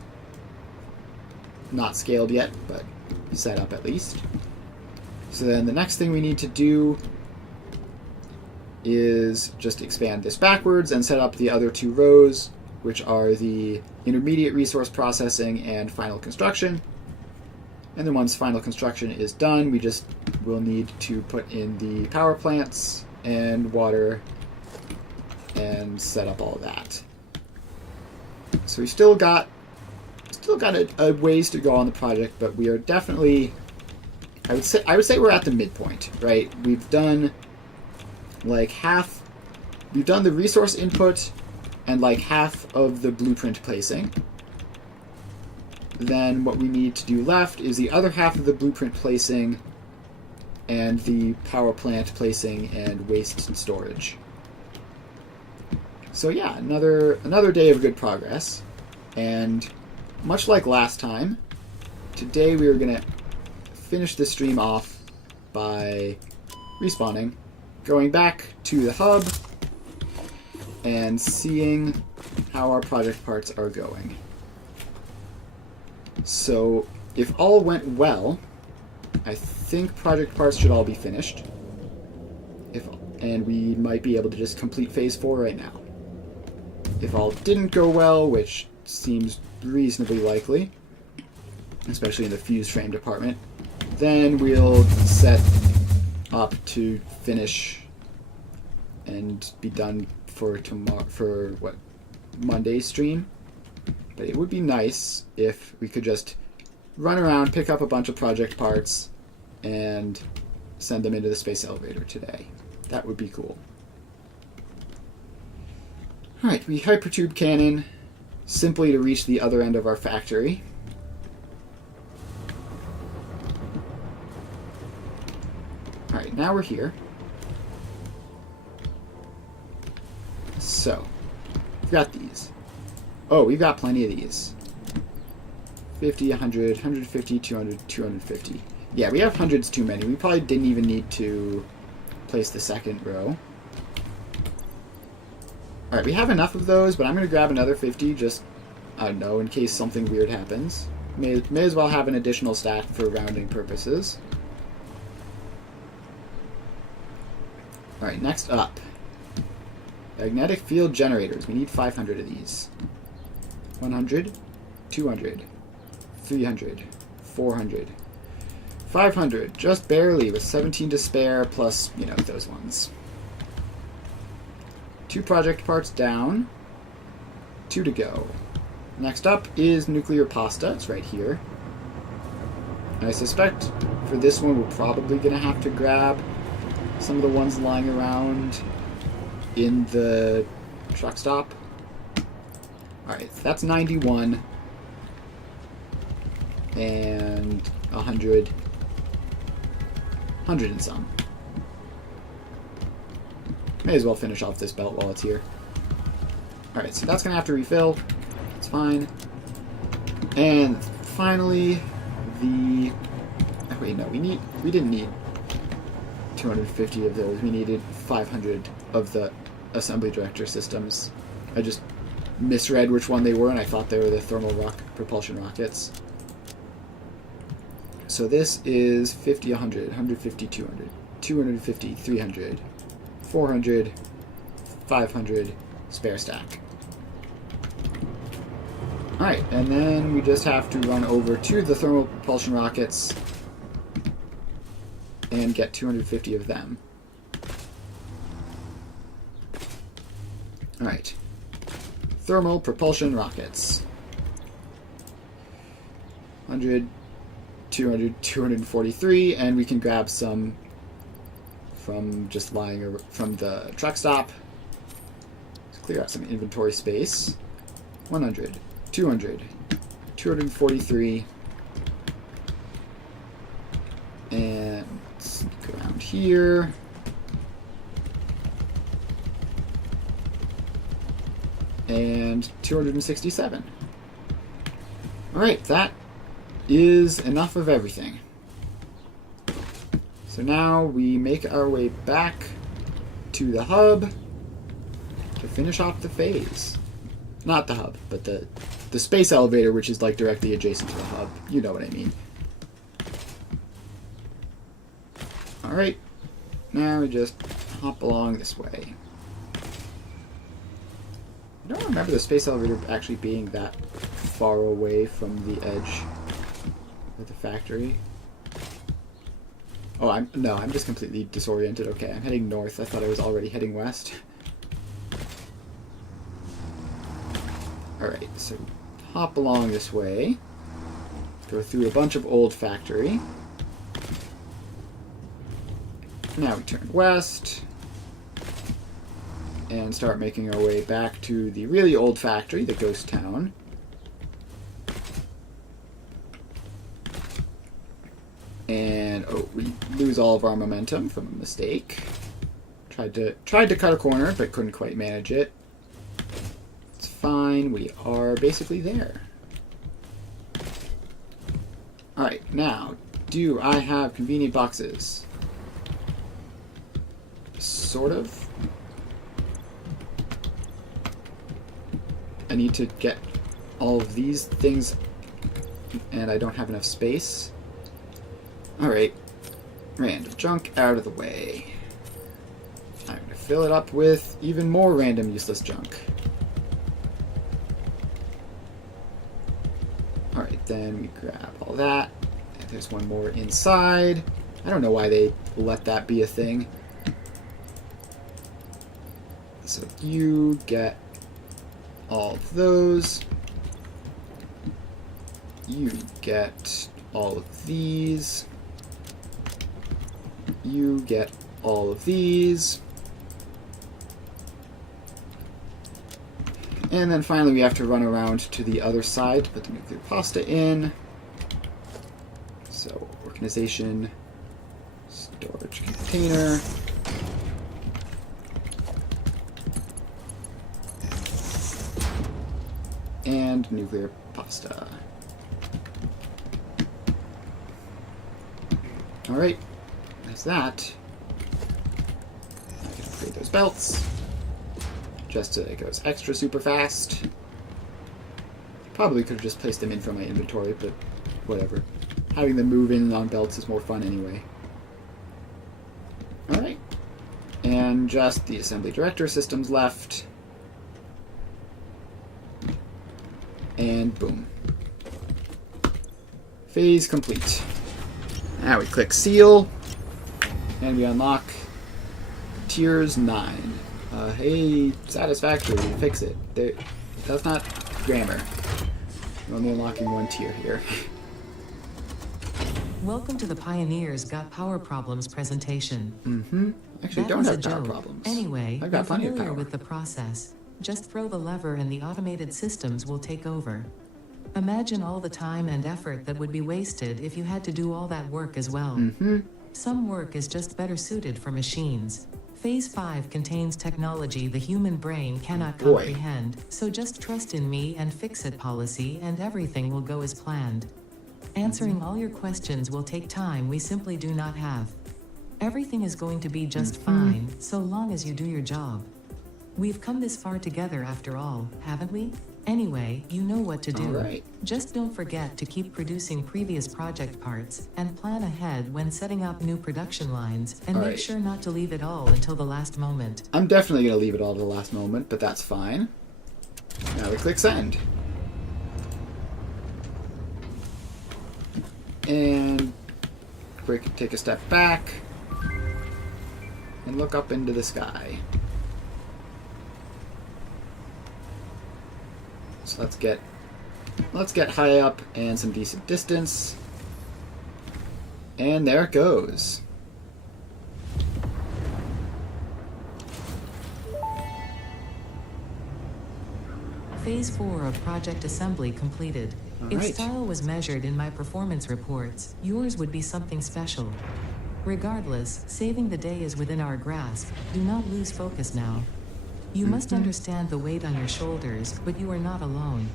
Not scaled yet, but set up at least. So then the next thing we need to do is just expand this backwards and set up the other 2 rows, which are the intermediate resource processing and final construction. And then once final construction is done, we just will need to put in the power plants and water and set up all of that. So we still got a ways to go on the project, but we are definitely, I would say we're at the midpoint, right? We've done like half, we've done the resource input and like half of the blueprint placing. then what we need to do left is the other half of the blueprint placing and the power plant placing and waste and storage. So yeah, another day of good progress. And much like last time, today we are going to finish the stream off by respawning, going back to the hub, and seeing how our project parts are going. So, if all went well, I think project parts should all be finished. And we might be able to just complete Phase 4 right now. If all didn't go well, which seems reasonably likely, especially in the fuse frame department, then we'll set up to finish and be done for tomorrow, for Monday's stream. But it would be nice if we could just run around, pick up a bunch of project parts, and send them into the space elevator today. That would be cool. Alright, we hypertube cannon simply to reach the other end of our factory. Alright, now we're here. So, we've got these. Oh, we've got plenty of these. 50, 100, 150, 200, 250. Yeah, we have hundreds too many. We probably didn't even need to place the second row. Alright, we have enough of those, but I'm going to grab another 50 just, I don't know, in case something weird happens. May as well have an additional stack for rounding purposes. Alright, next up. Magnetic field generators. We need 500 of these. 100, 200, 300, 400, 500, just barely, with 17 to spare, plus, you know, those ones. 2 project parts down, 2 to go. Next up is nuclear pasta. It's right here. And I suspect for this one we're probably going to have to grab some of the ones lying around in the truck stop. Alright, that's 91. And 100. 100 and some. May as well finish off this belt while it's here. Alright, so that's going to have to refill. It's fine. And finally, the... Oh, wait, no, we didn't need 250 of those. We needed 500 of the assembly director systems. I just misread which one they were, and I thought they were the thermal propulsion rockets. So this is 50, 100, 150, 200, 250, 300, 400, 500, spare stack. Alright, and then we just have to run over to the thermal propulsion rockets and get 250 of them. Alright. Thermal propulsion rockets. 100, 200, 243, and we can grab some from just lying from the truck stop. Let's clear out some inventory space. 100, 200, 243, and go around here. And 267. Alright, that is enough of everything. So now we make our way back to the hub to finish off the phase. Not the hub, but the space elevator, which is like directly adjacent to the hub. You know what I mean. Alright, now we just hop along this way. I don't remember the space elevator actually being that far away from the edge of the factory. Oh, I'm just completely disoriented. Okay, I'm heading north. I thought I was already heading west. Alright, so hop along this way. Go through a bunch of old factory. Now we turn west. And start making our way back to the really old factory, the ghost town. And we lose all of our momentum from a mistake. Tried to cut a corner, but couldn't quite manage it. It's fine. We are basically there. All right, now, do I have convenient boxes? Sort of. I need to get all of these things, and I don't have enough space. Alright. Random junk out of the way. I'm going to fill it up with even more random useless junk. Alright, then we grab all that. And there's one more inside. I don't know why they let that be a thing. So you get all of those. You get all of these. You get all of these. And then finally we have to run around to the other side to put the nuclear pasta in. So, organization, storage container. And nuclear pasta. Alright, that's that. I can upgrade those belts. Just so it goes extra super fast. Probably could have just placed them in from my inventory, but whatever. Having them move in on belts is more fun anyway. Alright. And just the assembly director systems left. And boom. Phase complete. Now we click seal, and we unlock tiers 9. Hey, Satisfactory, fix it. That's not grammar. I'm only unlocking one tier here. Welcome to the Pioneers Got Power Problems presentation. Actually, That don't was have a power joke. problems. Anyway, I've you're got plenty of familiar power. with the process. Just throw the lever and the automated systems will take over. Imagine all the time and effort that would be wasted if you had to do all that work as well. Some work is just better suited for machines. Phase 5 contains technology the human brain cannot comprehend, so just trust in me and fix-it policy and everything will go as planned. Answering all your questions will take time we simply do not have. Everything is going to be just fine, so long as you do your job. We've come this far together after all, haven't we? Anyway, you know what to do. Alright. Just don't forget to keep producing previous project parts, and plan ahead when setting up new production lines, and Alright. make sure not to leave it all until the last moment. I'm definitely going to leave it all to the last moment, but that's fine. Now we click send. And quick, take a step back and look up into the sky. So let's get high up and some decent distance. And there it goes. Phase 4 of project assembly completed. If Alright. style was measured in my performance reports, yours would be something special. Regardless, saving the day is within our grasp. Do not lose focus now. You must understand the weight on your shoulders, but you are not alone.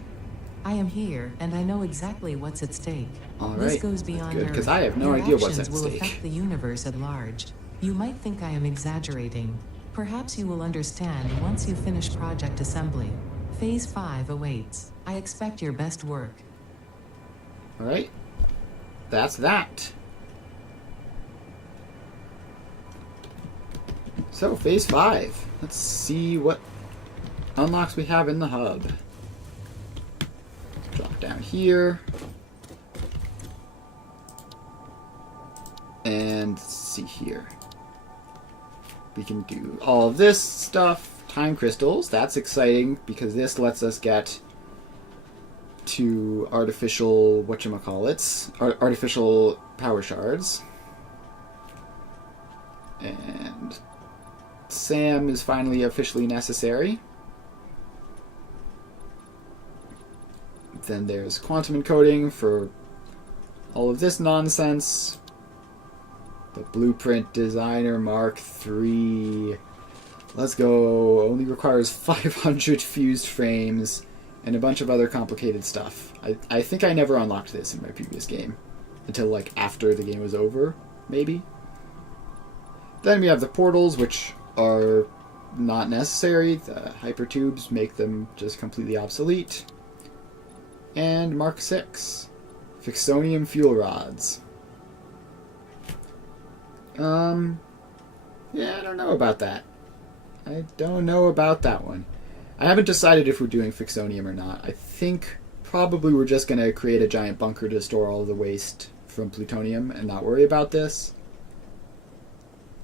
I am here, and I know exactly what's at stake. Alright, This goes that's beyond good, Earth. 'cause I have no Your idea what's actions at will stake. affect the universe at large. You might think I am exaggerating. Perhaps you will understand once you finish project assembly. Phase 5 awaits. I expect your best work. Alright. That's that. So, phase 5. Let's see what unlocks we have in the hub. Drop down here. And let's see here. We can do all of this stuff. Time crystals. That's exciting because this lets us get to artificial whatchamacallits, artificial power shards. And Sam is finally officially necessary. Then there's quantum encoding for all of this nonsense. The Blueprint Designer Mark III. Let's go. Only requires 500 fused frames and a bunch of other complicated stuff. I think I never unlocked this in my previous game. Until, like, after the game was over, maybe. Then we have the portals, which are not necessary. The hypertubes make them just completely obsolete. And Mark VI. Fixonium fuel rods. Yeah, I don't know about that. I don't know about that one. I haven't decided if we're doing Fixonium or not. I think probably we're just going to create a giant bunker to store all the waste from Plutonium and not worry about this.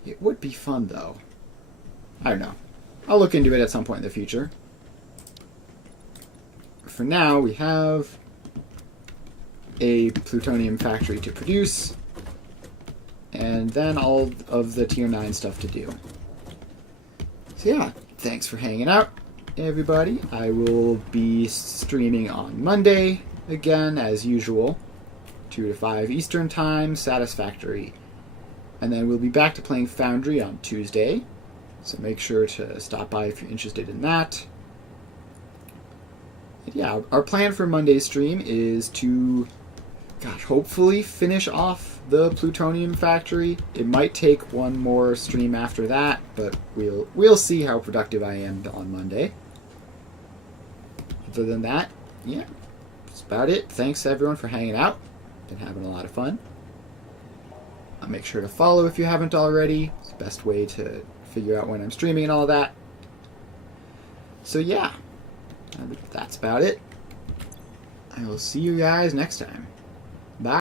It would be fun, though. I don't know. I'll look into it at some point in the future. For now, we have a Plutonium factory to produce, and then all of the Tier 9 stuff to do. So yeah, thanks for hanging out, everybody. I will be streaming on Monday, again, as usual. 2 to 5 Eastern Time, Satisfactory. And then we'll be back to playing Foundry on Tuesday, so make sure to stop by if you're interested in that. And yeah, our plan for Monday's stream is to, hopefully finish off the Plutonium factory. It might take one more stream after that, but we'll see how productive I am on Monday. Other than that, yeah, that's about it. Thanks everyone for hanging out. Been having a lot of fun. Make sure to follow if you haven't already. It's the best way to figure out when I'm streaming and all that. So yeah, that's about it. I will see you guys next time.